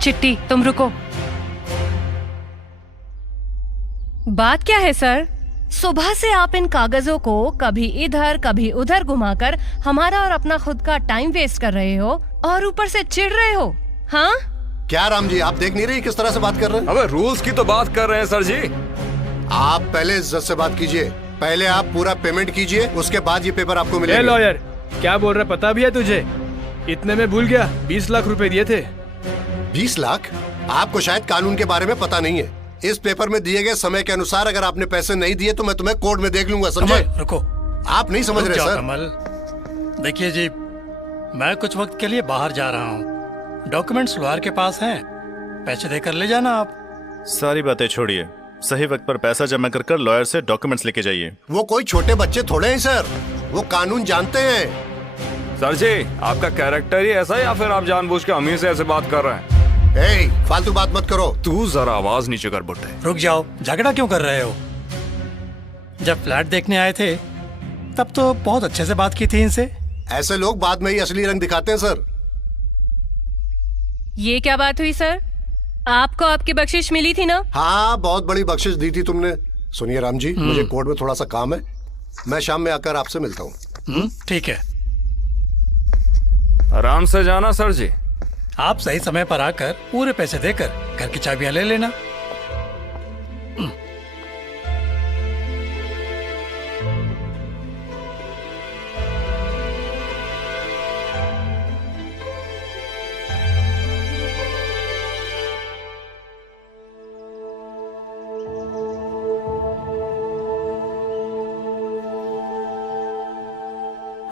चिट्टी तुम रुको। बात क्या है सर? सुबह से आप इन कागजों को कभी इधर कभी उधर घुमाकर हमारा और अपना खुद का टाइम वेस्ट कर रहे हो और ऊपर से चिढ़ रहे हो। हाँ क्या राम जी, आप देख नहीं रही किस तरह से बात कर रहे हैं? अबे रूल्स की तो बात कर रहे हैं सर जी। आप पहले इज्जत से बात कीजिए। पहले आप पूरा पेमेंट कीजिए, उसके बाद ये पेपर आपको मिलेगा। लॉयर क्या बोल रहा है पता भी है तुझे? इतने में भूल गया, 20 लाख रुपए दिए थे। 20 लाख? आपको शायद कानून के बारे में पता नहीं है। इस पेपर में दिए गए समय के अनुसार अगर आपने पैसे नहीं दिए तो मैं तुम्हें कोर्ट में देख लूंगा, समझे? रुको, आप नहीं समझ रहे सर। कमल, देखिए जी, मैं कुछ वक्त के लिए बाहर जा रहा हूँ। डॉक्यूमेंट्स लॉयर के पास हैं, पैसे देकर ले जाना आप। सारी बातें छोड़िए, सही वक्त पर पैसा जमा कर कर लॉयर से डॉक्यूमेंट्स लेके जाइए। वो कोई छोटे बच्चे थोड़े हैं सर, वो कानून जानते हैं। सर जी, आपका कैरेक्टर ही ऐसा है या फिर आप जानबूझ के अमीर से ऐसे बात कर रहे हैं? फालतू बात मत करो। तू जरा आवाज नीचे कर बुट्टे। रुक जाओ, झगड़ा क्यों कर रहे हो? जब फ्लैट देखने आए थे तब तो बहुत अच्छे से बात की थी इनसे। ऐसे लोग बाद में ही असली रंग दिखाते हैं सर। ये क्या बात हुई सर? आपको आपकी बख्शिश मिली थी ना? हाँ, बहुत बड़ी बख्शिश दी थी तुमने। सुनिए राम जी, मुझे कोर्ट में थोड़ा सा काम है, मैं शाम में आकर आपसे मिलता हूँ। ठीक है, आराम से जाना सर जी। आप सही समय पर आकर पूरे पैसे देकर घर की चाबियां ले लेना।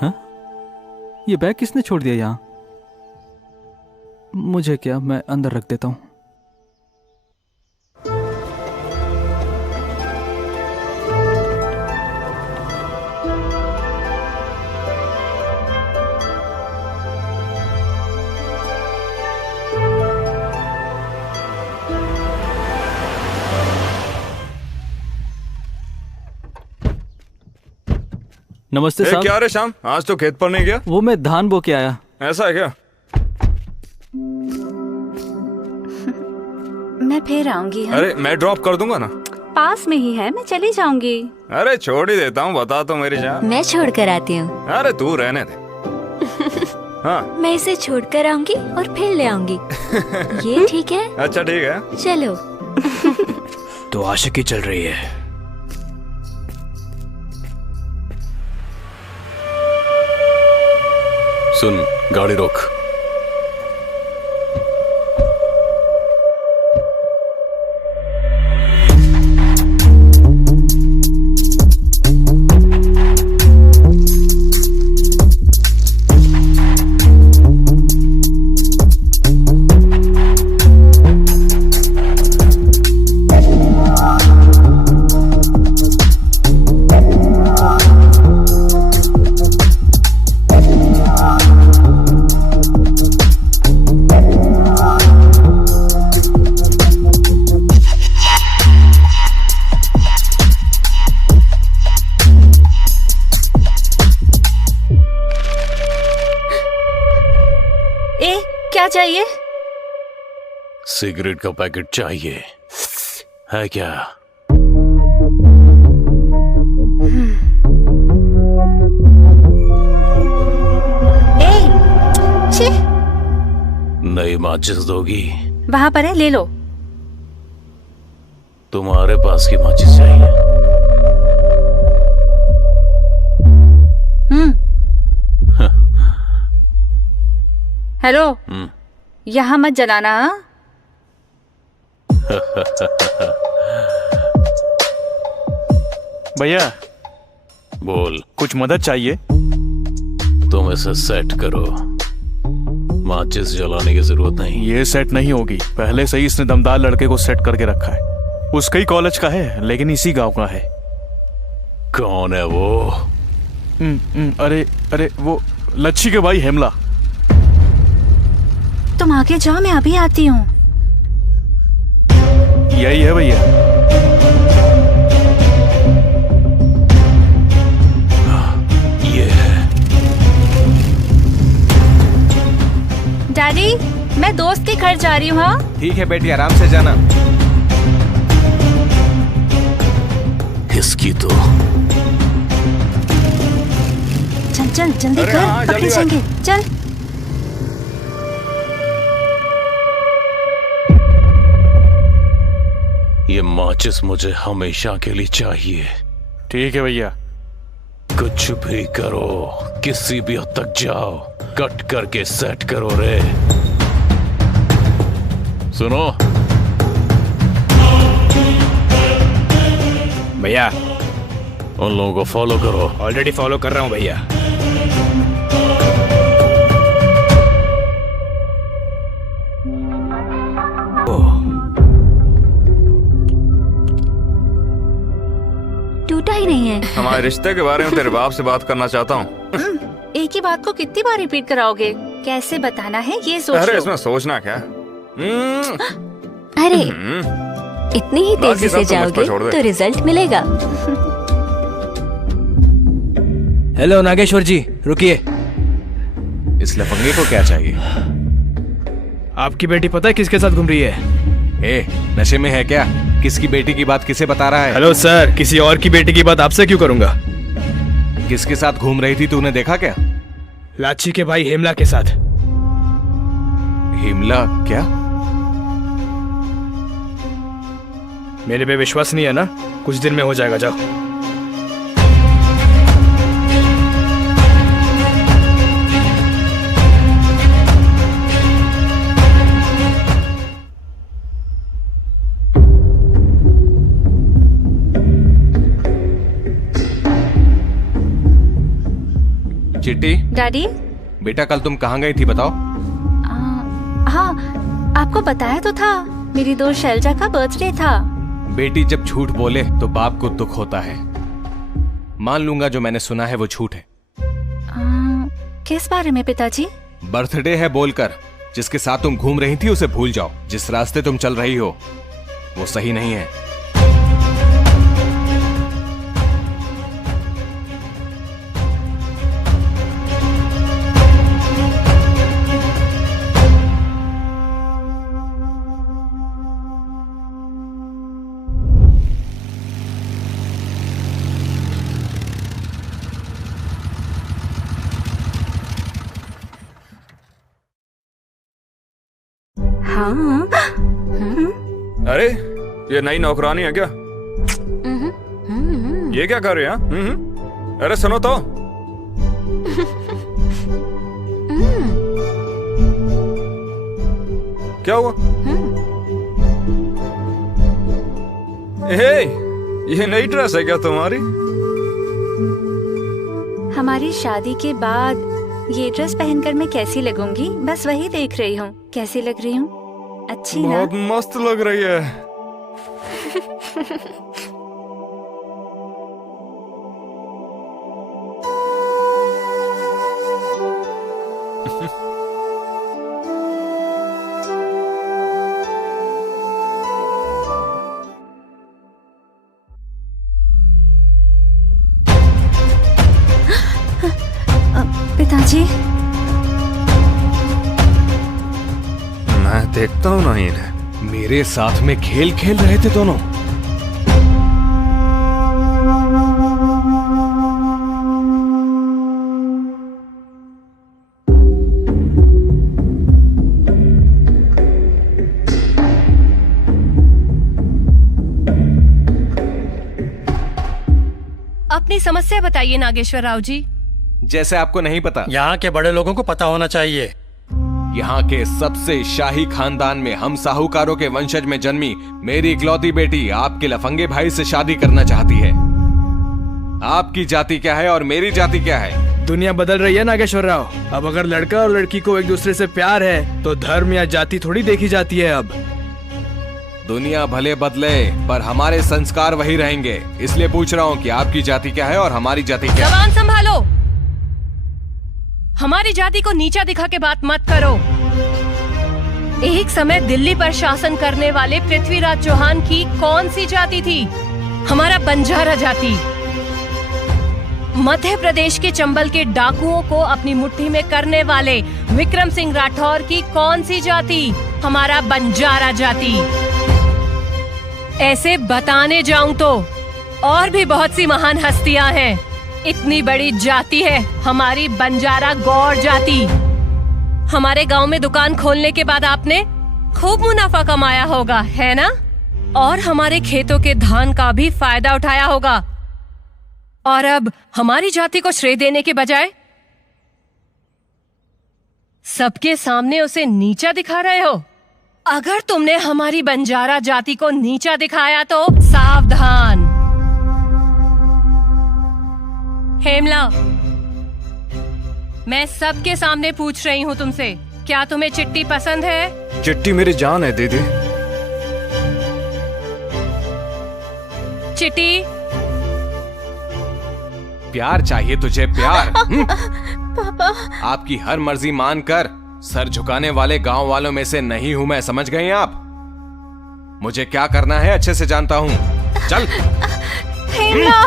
हाँ? ये बैग किसने छोड़ दिया यहाँ? मुझे क्या, मैं अंदर रख देता हूँ। नमस्ते साहब। क्या रे श्याम, आज तो खेत पर नहीं गया? वो मैं धान बो के आया। ऐसा है क्या? मैं फिर आऊंगी। अरे मैं ड्रॉप कर दूंगा ना, पास में ही है, मैं चली जाऊंगी। अरे छोड़ ही देता हूँ, बता तो मेरी जान। मैं छोड़ कर आती हूँ। अरे तू रहने दे। हाँ, मैं इसे छोड़ कर आऊंगी और फिर ले आऊंगी। ये ठीक है? अच्छा ठीक है, चलो। तो आशिकी चल रही है। सुन, गाड़ी रोक। क्या चाहिए? सिगरेट का पैकेट चाहिए, है क्या? नई माचिस दोगी? वहाँ पर है, ले लो। तुम्हारे पास की माचिस चाहिए? हेलो, यहाँ मत जलाना। भैया बोल। कुछ मदद चाहिए? तुम इसे सेट करो, माचिस जलाने की जरूरत नहीं। ये सेट नहीं होगी, पहले से ही इसने दमदार लड़के को सेट करके रखा है। उसका ही कॉलेज का है, लेकिन इसी गांव का है। कौन है वो? अरे वो लच्छी के भाई हेमला। तुम आगे जाओ, मैं अभी आती हूँ। यही है भैया। ये है। डैडी, मैं दोस्त के घर जा रही हूँ। हाँ ठीक है बेटी, आराम से जाना। इसकी तो चल चल जल्दी कर, पकड़े जाएंगे। चल। ये माचिस मुझे हमेशा के लिए चाहिए। ठीक है भैया। कुछ भी करो, किसी भी हद तक जाओ, कट करके सेट करो रे। सुनो भैया, उन लोगों को फॉलो करो। ऑलरेडी फॉलो कर रहा हूँ भैया। टूटा ही नहीं है। हमारे रिश्ते के बारे में तेरे बाप से बात करना चाहता हूँ। एक ही बात को कितनी बार रिपीट कराओगे? कैसे बताना है ये सोच अरे लो। इसमें सोचना क्या? अरे इतनी ही तेजी से जाओगे तो रिजल्ट मिलेगा। हेलो नागेश्वर जी, रुकिए। इस लफंगे को क्या चाहिए? आपकी बेटी पता है किसके साथ घूम रही है? ए, नशे में है क्या? किसकी बेटी की बात किसे बता रहा है? हेलो सर, किसी और की बेटी की बात आपसे क्यों करूंगा? किसके साथ घूम रही थी तूने देखा क्या? लाची के भाई हेमला के साथ। हेमला क्या? मेरे पे विश्वास नहीं है ना? कुछ दिन में हो जाएगा, जाओ। चिट्टी, डैडी। बेटा कल तुम कहाँ गई थी बताओ? हाँ, आपको बताया तो था, मेरी दोस्त शैलजा का बर्थडे था। बेटी जब झूठ बोले तो बाप को दुख होता है। मान लूंगा जो मैंने सुना है वो झूठ है। किस बारे में पिताजी? बर्थडे है बोलकर जिसके साथ तुम घूम रही थी उसे भूल जाओ। जिस रास्ते तुम चल रही हो वो सही नहीं है। हाँ। अरे ये नई नौकरानी है क्या? ये क्या कर रहे हैं? अरे सुनो तो। क्या हुआ? ये नई ड्रेस है क्या तुम्हारी? हमारी शादी के बाद ये ड्रेस पहनकर मैं कैसी लगूंगी, बस वही देख रही हूँ। कैसी लग रही हूँ? अच्छी ना? बहुत मस्त लग रही है। पिताजी, मैं देखता हूँ ना इन्हें। मेरे साथ में खेल खेल रहे थे दोनों। अपनी समस्या बताइए नागेश्वर राव जी। जैसे आपको नहीं पता, यहाँ के बड़े लोगों को पता होना चाहिए। यहाँ के सबसे शाही खानदान में हम साहूकारों के वंशज में जन्मी मेरी इकलौती बेटी आपके लफंगे भाई से शादी करना चाहती है। आपकी जाति क्या है और मेरी जाति क्या है? दुनिया बदल रही है नागेश्वर राव। अब अगर लड़का और लड़की को एक दूसरे से प्यार है तो धर्म या जाति थोड़ी देखी जाती है। अब दुनिया भले बदले पर हमारे संस्कार वही रहेंगे। इसलिए पूछ रहा हूँ कि आपकी जाति क्या है और हमारी जाति क्या है? जबान संभालो। हमारी जाति को नीचा दिखा के बात मत करो। एक समय दिल्ली पर शासन करने वाले पृथ्वीराज चौहान की कौन सी जाति थी? हमारा बंजारा जाति। मध्य प्रदेश के चंबल के डाकुओं को अपनी मुट्ठी में करने वाले विक्रम सिंह राठौर की कौन सी जाति? हमारा बंजारा जाति। ऐसे बताने जाऊं तो और भी बहुत सी महान हस्तियां हैं। इतनी बड़ी जाति है हमारी बंजारा गौड़ जाति। हमारे गांव में दुकान खोलने के बाद आपने खूब मुनाफा कमाया होगा, है ना? और हमारे खेतों के धान का भी फायदा उठाया होगा। और अब हमारी जाति को श्रेय देने के बजाय सबके सामने उसे नीचा दिखा रहे हो। अगर तुमने हमारी बंजारा जाति को नीचा दिखाया तो सावधान। हेमला, मैं सबके सामने पूछ रही हूँ तुमसे, क्या तुम्हें चिट्टी पसंद है? चिट्टी मेरी जान है दीदी। चिट्टी, प्यार चाहिए तुझे, प्यार। पापा, आपकी हर मर्जी मानकर सर झुकाने वाले गांव वालों में से नहीं हूं मैं, समझ गए आप? मुझे क्या करना है अच्छे से जानता हूं। चल। हेमला।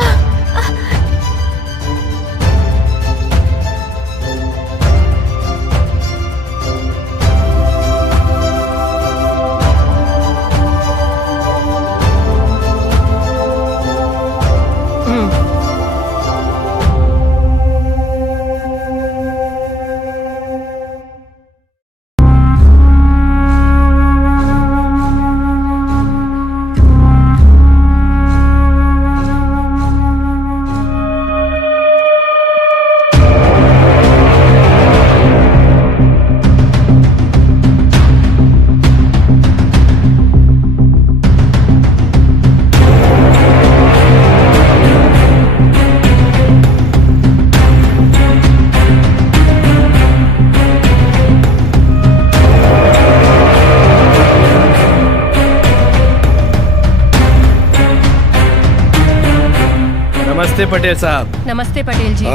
नमस्ते पटेल साहब। नमस्ते पटेल जी।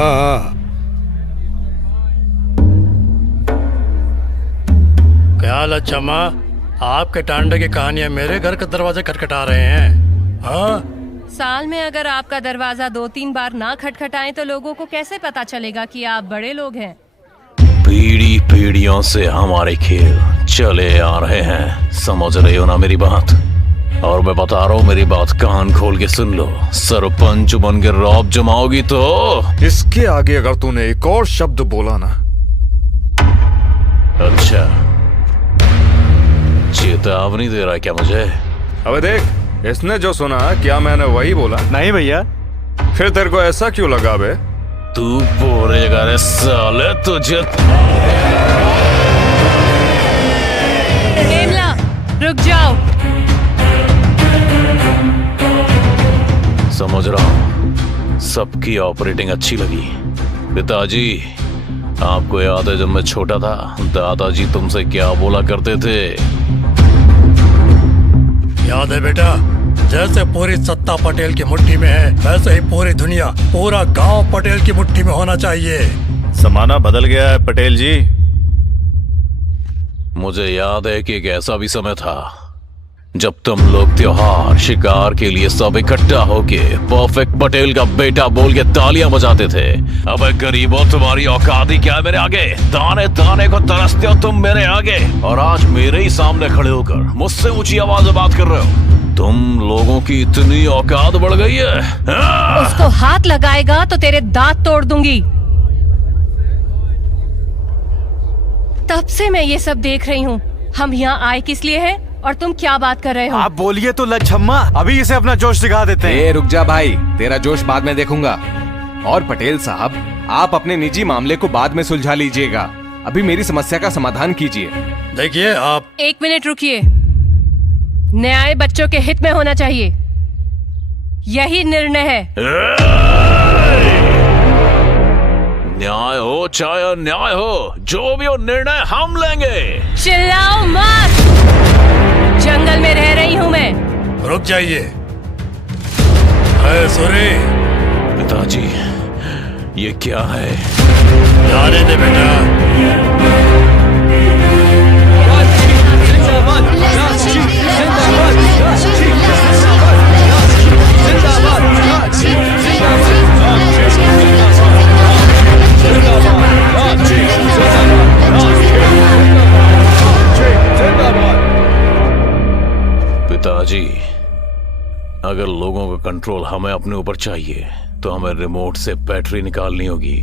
क्या हाल अच्छा माँ, आपके टांडे की कहानियां मेरे घर के दरवाजे खटखटा रहे हैं। हाँ, साल में अगर आपका दरवाजा 2-3 बार ना खटखटाएं तो लोगों को कैसे पता चलेगा कि आप बड़े लोग हैं? पीढ़ी पीढ़ियों से हमारे खेल चले आ रहे हैं, समझ रहे हो ना मेरी बात? और मैं बता रहा हूँ, मेरी बात कान खोल के सुन लो। सरपंच बन के रौब जमाओगी तो इसके आगे अगर तूने एक और शब्द बोला ना। अच्छा, चेतावनी दे रहा है क्या मुझे? अबे देख, इसने जो सुना क्या मैंने वही बोला? नहीं भैया। फिर तेरे को ऐसा क्यों लगा बे? तू बोलेगा रे साले तुझे। हेमला, रुक जाओ। समझ रहा हूँ, सबकी ऑपरेटिंग अच्छी लगी। पिताजी, आपको याद है जब मैं छोटा था दादाजी तुमसे क्या बोला करते थे? याद है बेटा, जैसे पूरी सत्ता पटेल की मुट्ठी में है वैसे ही पूरी दुनिया, पूरा गांव पटेल की मुट्ठी में होना चाहिए। जमाना बदल गया है पटेल जी। मुझे याद है कि एक ऐसा भी समय था जब तुम लोग त्योहार शिकार के लिए सब इकट्ठा होके परफेक्ट पटेल का बेटा बोल के तालियां बजाते थे। अबे गरीबों, तुम्हारी औकात ही क्या है मेरे आगे? ताने ताने को तरसते हो तुम मेरे आगे, और आज मेरे ही सामने खड़े होकर मुझसे ऊंची आवाज में बात कर रहे हो। तुम लोगों की इतनी औकात बढ़ गई है। उसको हाथ लगाएगा तो तेरे दांत तोड़ दूंगी। तब से मैं ये सब देख रही हूँ। हम यहाँ आए किस लिए हैं और तुम क्या बात कर रहे हो? आप बोलिए तो लच्छम्मा, अभी इसे अपना जोश दिखा देते हैं। रुक जा भाई, तेरा जोश बाद में देखूंगा। और पटेल साहब, आप अपने निजी मामले को बाद में सुलझा लीजिएगा, अभी मेरी समस्या का समाधान कीजिए। देखिए आप 1 मिनट रुकिए। न्याय बच्चों के हित में होना चाहिए, यही निर्णय है। न्याय हो चाहे अन्याय हो, जो भी हो निर्णय हम लेंगे। चिल्लाओ मत, जंगल में रह रही हूँ मैं। रुक जाइए। सूरी, पिताजी ये क्या है? जाने दे बेटा। पिताजी, अगर लोगों का कंट्रोल हमें अपने ऊपर चाहिए तो हमें रिमोट से बैटरी निकालनी होगी।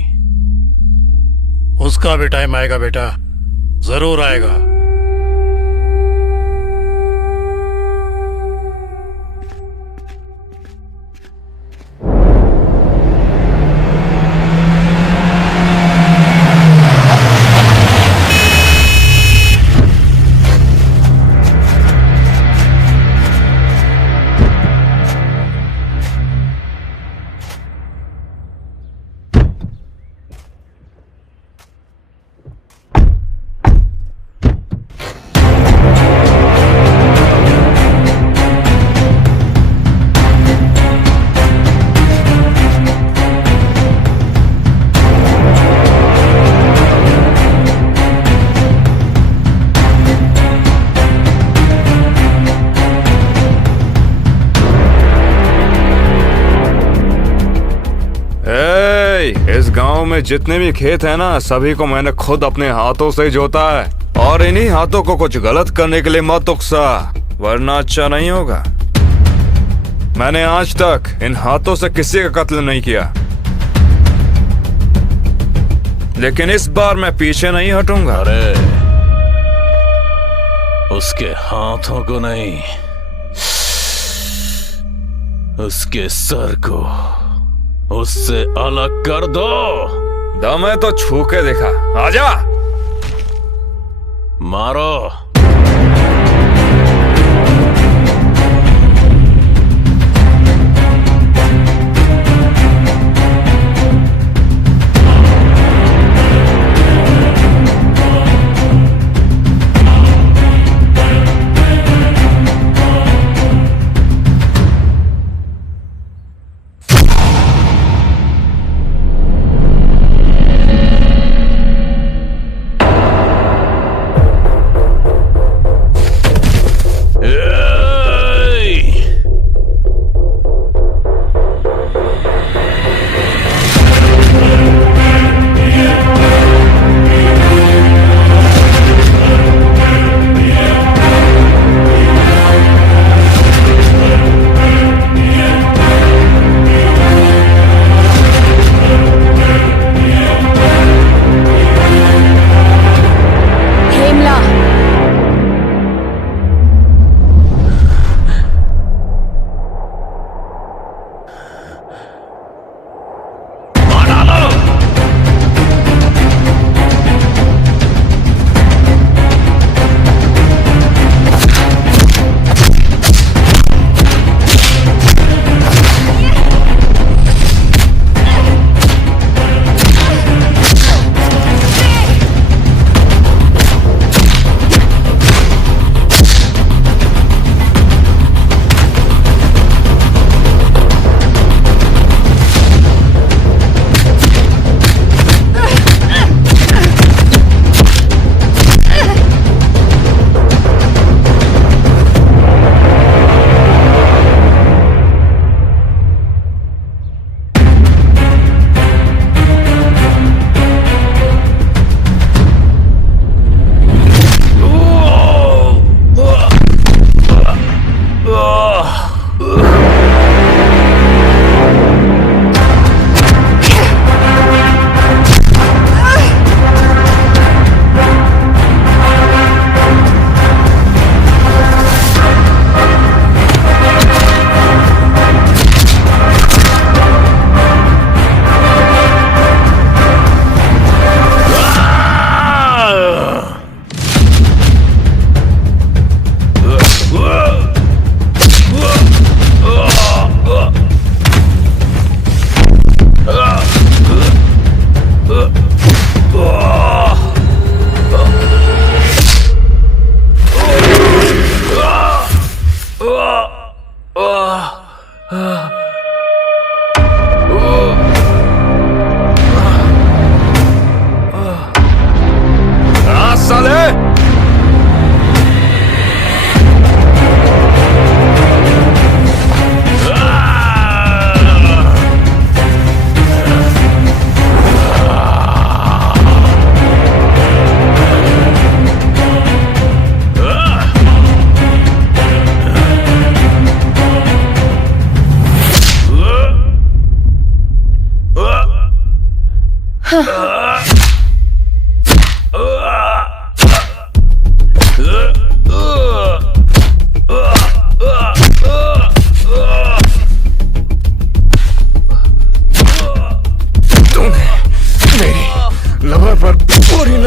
उसका भी टाइम आएगा बेटा, जरूर आएगा। भाई, इस गांव में जितने भी खेत है ना, सभी को मैंने खुद अपने हाथों से जोता है। और इन्हीं हाथों को कुछ गलत करने के लिए मत उकसा, वरना अच्छा नहीं होगा। मैंने आज तक इन हाथों से किसी का कत्ल नहीं किया, लेकिन इस बार मैं पीछे नहीं हटूंगा। अरे उसके हाथों को नहीं, उसके सर को उससे अलग कर दो। दम है तो छू के दिखा, आजा। मारो।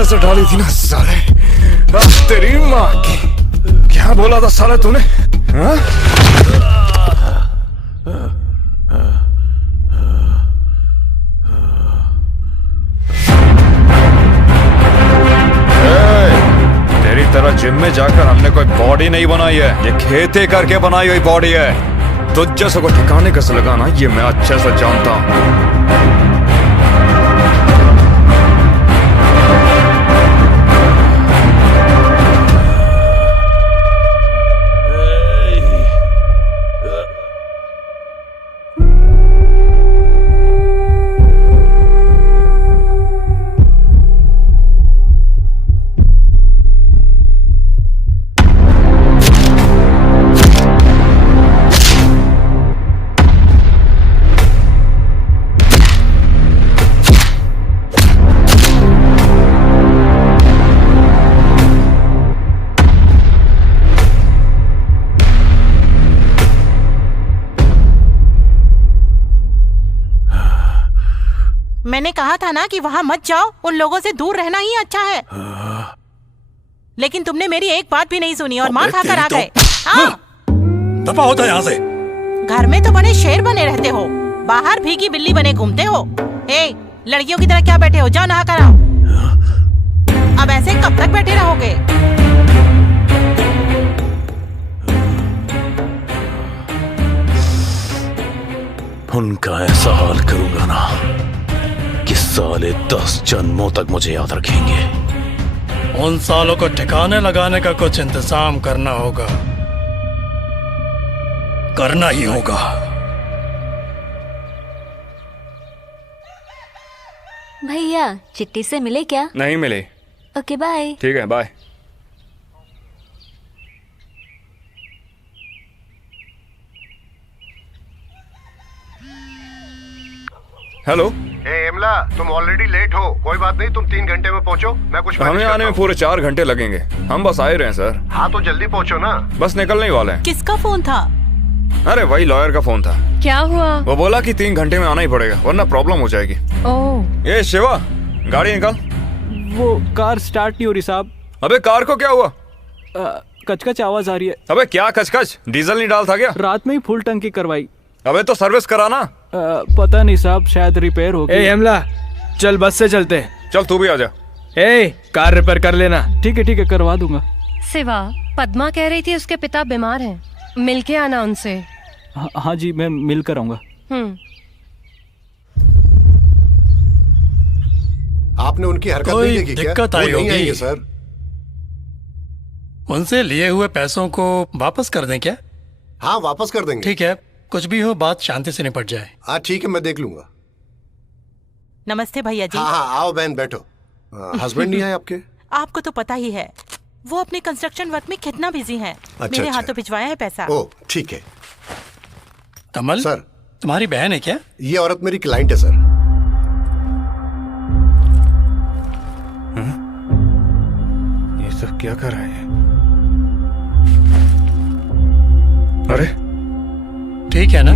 से डाली थी ना साले, तेरी माँ की। क्या बोला था साले तूने? हाँ? तेरी तरह जिम में जाकर हमने कोई बॉडी नहीं बनाई है, ये खेती करके बनाई हुई बॉडी है। तुझ जैसे को ठिकाने कैसे लगाना ये मैं अच्छे से जानता हूँ। मैंने कहा था ना कि वहाँ मत जाओ, उन लोगों से दूर रहना ही अच्छा है। लेकिन तुमने मेरी एक बात भी नहीं सुनी और मार खाकर आ गए। दफा होता है यहाँ से। घर में तो बड़े शेर बने रहते हो, बाहर भीगी बिल्ली बने घूमते हो। ए, लड़कियों की तरह क्या बैठे हो, जाओ नहा कर आओ। अब ऐसे कब तक बैठे रहोगे? उनका ऐसा हाल करूंगा ना कि साले 10 जन्मों तक मुझे याद रखेंगे। उन सालों को ठिकाने लगाने का कुछ इंतजाम करना होगा, करना ही होगा। भैया चिट्ठी से मिले क्या? नहीं मिले। Okay bye. ठीक है बाय। हेलो। इमला, तुम ऑलरेडी लेट हो। कोई बात नहीं, तुम 3 घंटे में पहुंचो। मैं कुछ हमें आने में पूरे 4 घंटे लगेंगे। हम बस आए रहे हैं सर। हाँ तो जल्दी पहुंचो ना। बस निकलने ही वाले हैं। किसका फोन था? अरे वही लॉयर का फोन था। क्या हुआ? वो बोला कि 3 घंटे में आना ही पड़ेगा वरना प्रॉब्लम हो जाएगी। ओह। ये शिवा, गाड़ी निकाल। वो कार स्टार्ट नहीं हो रही साहब। अबे कार को क्या हुआ? कचकच आवाज आ रही है। अबे क्या कचकच? डीजल नहीं डाल था क्या? रात में ही फुल टंकी करवाई। अबे तो सर्विस कराना। पता नहीं साहब, शायद रिपेयर हो गई। ए हेमला, चल बस से चलते। चल तू भी आ जा। ए, कार रिपेयर कर लेना। ठीक है करवा दूंगा। शिवा, पद्मा कह रही थी उसके पिता बीमार हैं, मिलके आना उनसे। हाँ जी, मैं मिल कर आऊंगा। आपने उनकी हरकत कोई नहीं देखी क्या? दिक्कत आई वो नहीं होगी। आएंगे सर। उनसे लिए हुए पैसों को वापस कर दें क्या? हाँ वापस कर देंगे। ठीक है, कुछ भी हो बात शांति से निपट जाए। हाँ ठीक है, मैं देख लूंगा। नमस्ते भैया जी। हाँ आओ बहन बैठो। हस्बैंड नहीं आए आपके? आपको तो पता ही है, वो अपने कंस्ट्रक्शन वर्क में कितना बिजी हैं। मेरे हाथों भिजवाया है पैसा। ओह ठीक है। कमल सर, तुम्हारी बहन है क्या? ये औरत मेरी क्लाइंट है सर। ये सब क्या कर रहे हैं? अरे ठीक है ना?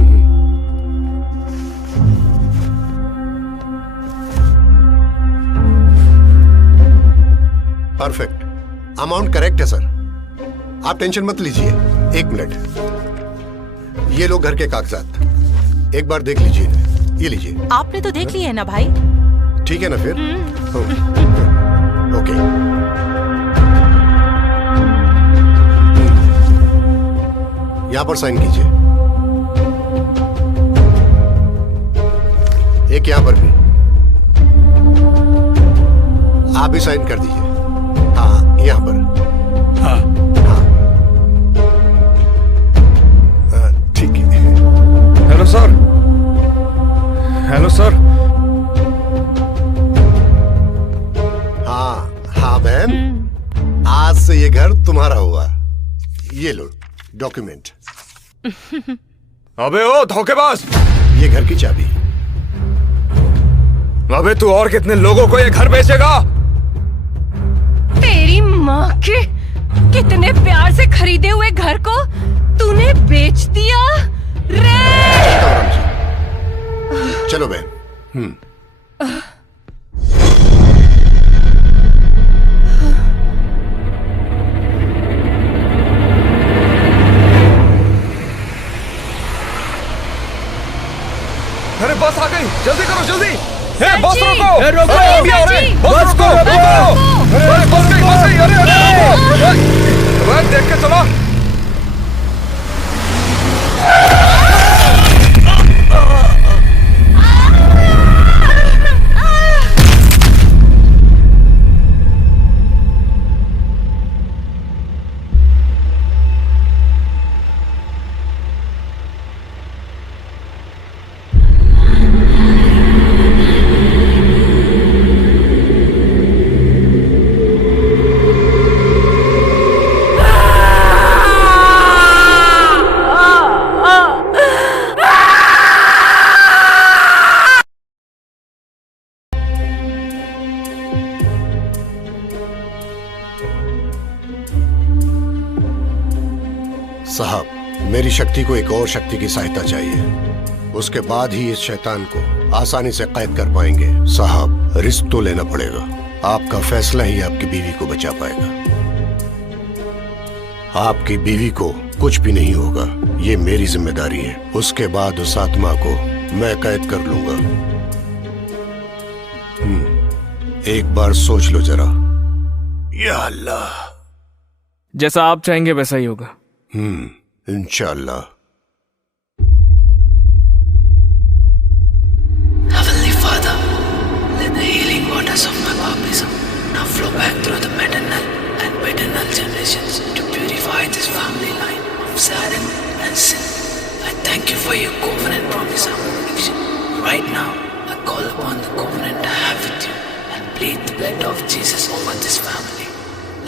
परफेक्ट, अमाउंट करेक्ट है सर। आप टेंशन मत लीजिए। 1 मिनट, ये लो घर के कागजात, एक बार देख लीजिए। ये लीजिए। आपने तो देख लिए है ना भाई? ठीक है ना फिर? ओके। यहां पर साइन कीजिए, एक यहां पर भी। आप भी साइन कर दीजिए। हाँ यहां पर। हाँ ठीक है। Hello sir. Hello sir. हाँ बहन, आज से ये घर तुम्हारा हुआ। ये लो डॉक्यूमेंट। अबे ओ धोखेबाज, ये घर की चाबी। अबे तू और कितने लोगों को ये घर बेचेगा? तेरी माँ के, कितने प्यार से खरीदे हुए घर को तूने बेच दिया रे। चलो बहन। अरे बस आ गई, जल्दी करो जल्दी। बस जी। रोको। रोको। अभी आ रहे हैं। बस रोको। अरे बस गई, बस गई। अरे देख के चलो। साहब, मेरी शक्ति को एक और शक्ति की सहायता चाहिए। उसके बाद ही इस शैतान को आसानी से कैद कर पाएंगे। साहब, रिस्क तो लेना पड़ेगा। आपका फैसला ही आपकी बीवी को बचा पाएगा। आपकी बीवी को कुछ भी नहीं होगा, ये मेरी जिम्मेदारी है। उसके बाद उस आत्मा को मैं कैद कर लूंगा। एक बार सोच लो जरा। या अल्लाह। जैसा आप चाहेंगे वैसा ही होगा। इंशाअल्लाह। Heavenly Father, let the healing waters of my baptism now flow back through the maternal and paternal generations to purify this family line of Satan and sin. I thank you for your covenant promise of protection. Right now, I call upon the covenant I have with you and plead the blood of Jesus over this family.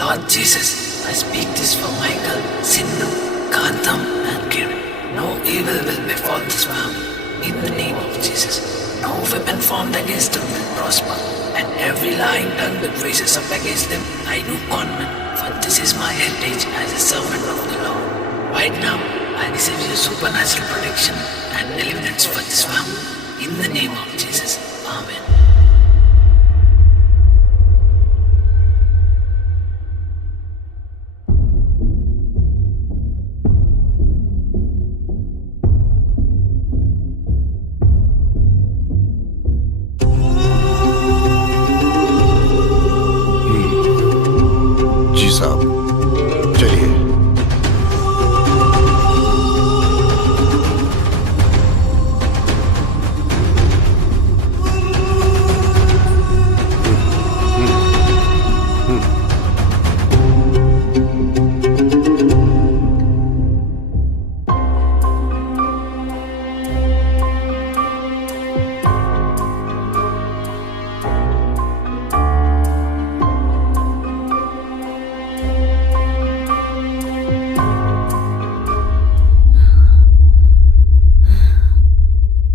Lord Jesus, I speak this for Michael, Sindhu, Kantam and Kiran. No evil will befall this family. In the name of Jesus. No weapon formed against them will prosper, and every lying tongue that raises up against them, I do conman, for this is my heritage as a servant of the Lord. Right now, I receive your supernatural protection and deliverance for this family. In the name of Jesus. Amen. साहब, चलिए।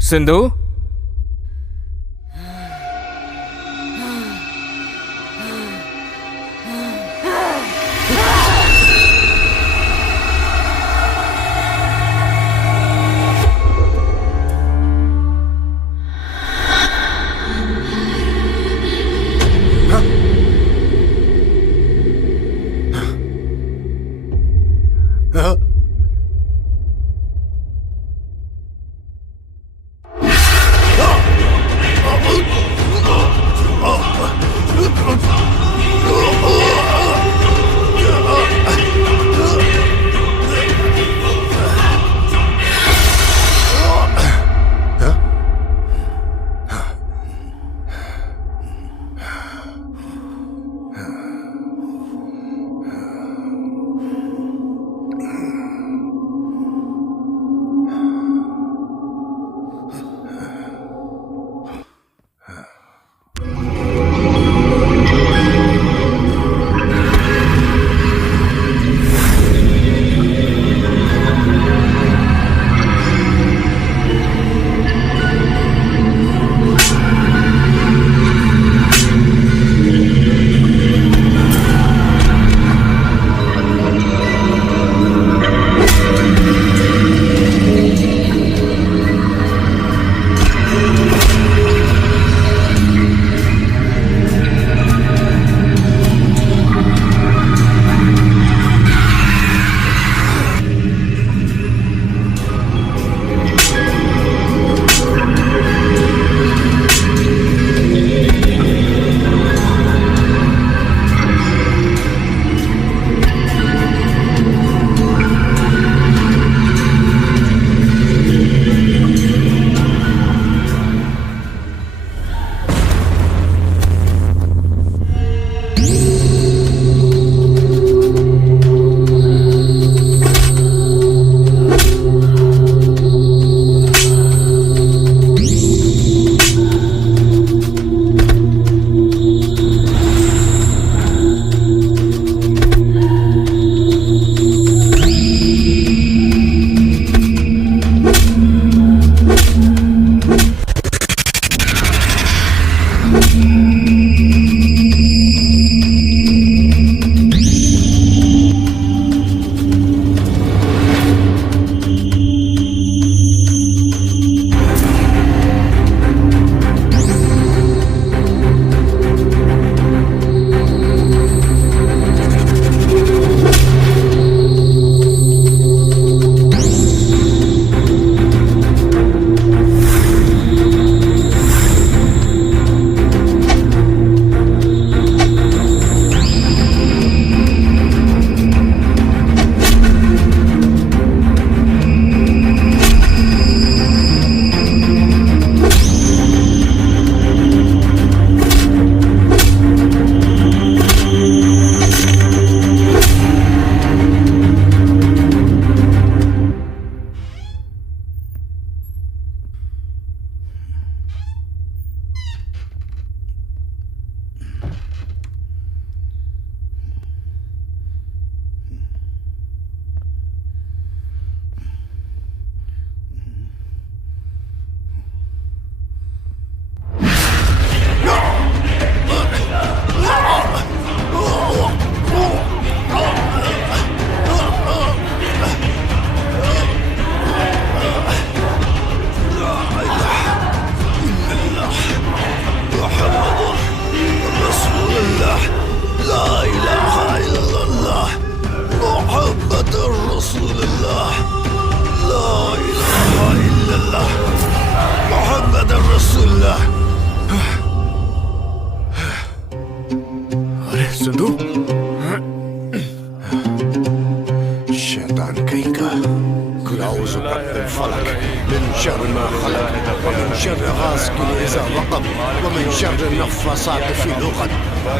सिंधु, सिंधु, शैतान कहीं का कुलाउज़ु बिरब्बिल फलक मिन शर्रि मा खलक व मिन शर्रि गासिकिन इज़ा वक़ब व मिन शर्रि नफ़्फ़ासाति फ़िल उक़द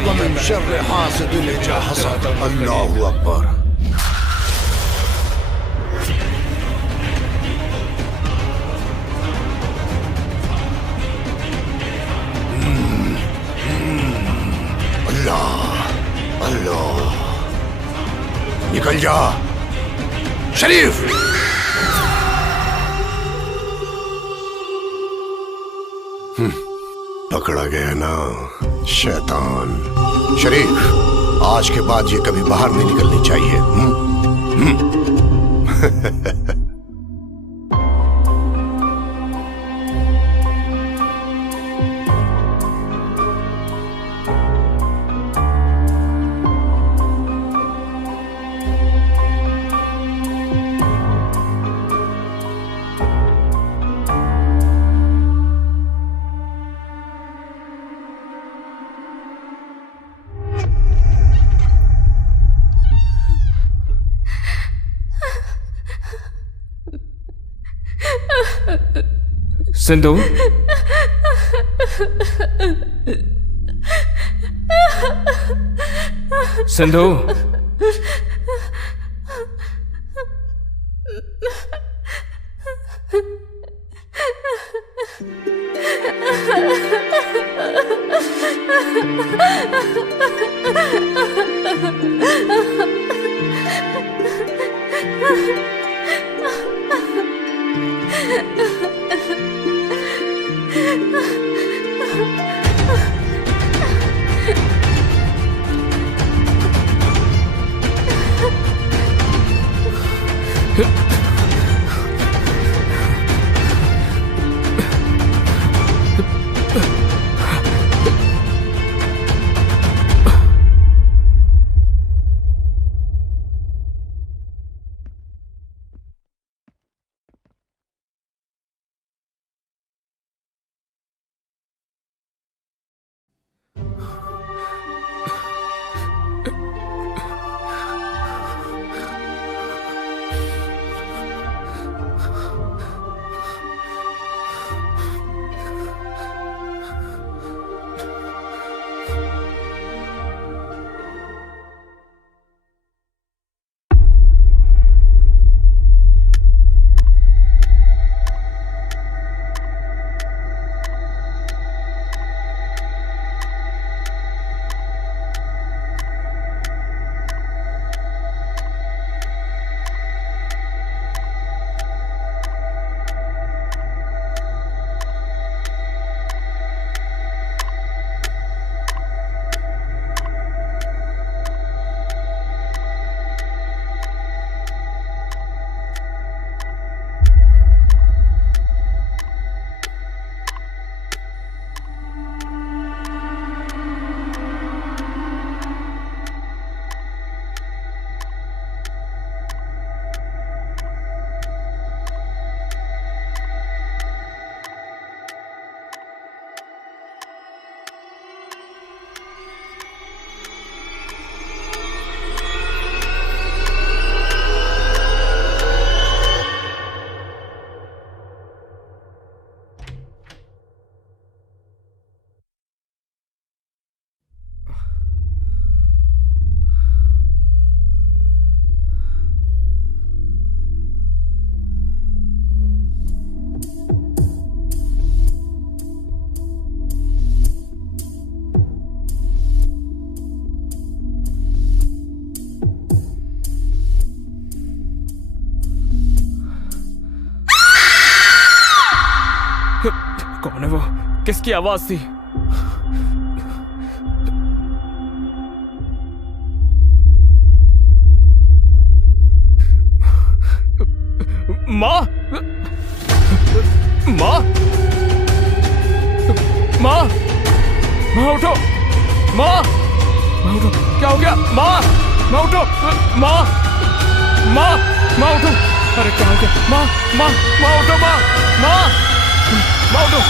व मिन शर्रि हासिदिन इज़ा हसद। अल्लाहु अकबर। अल्लाह, निकल जा शरीफ। पकड़ा गया ना शैतान। शरीफ, आज के बाद ये कभी बाहर नहीं निकलनी चाहिए। सिंधु, सिंधु, कौन है वो? किसकी आवाज थी? माँ, माँ, माँ, माँ उठो, माँ, माँ उठो, क्या हो गया? माँ, माँ उठो, माँ, माँ, माँ उठो, अरे क्या हो गया? माँ, माँ, माँ उठो, माँ, माँ, माँ उठो।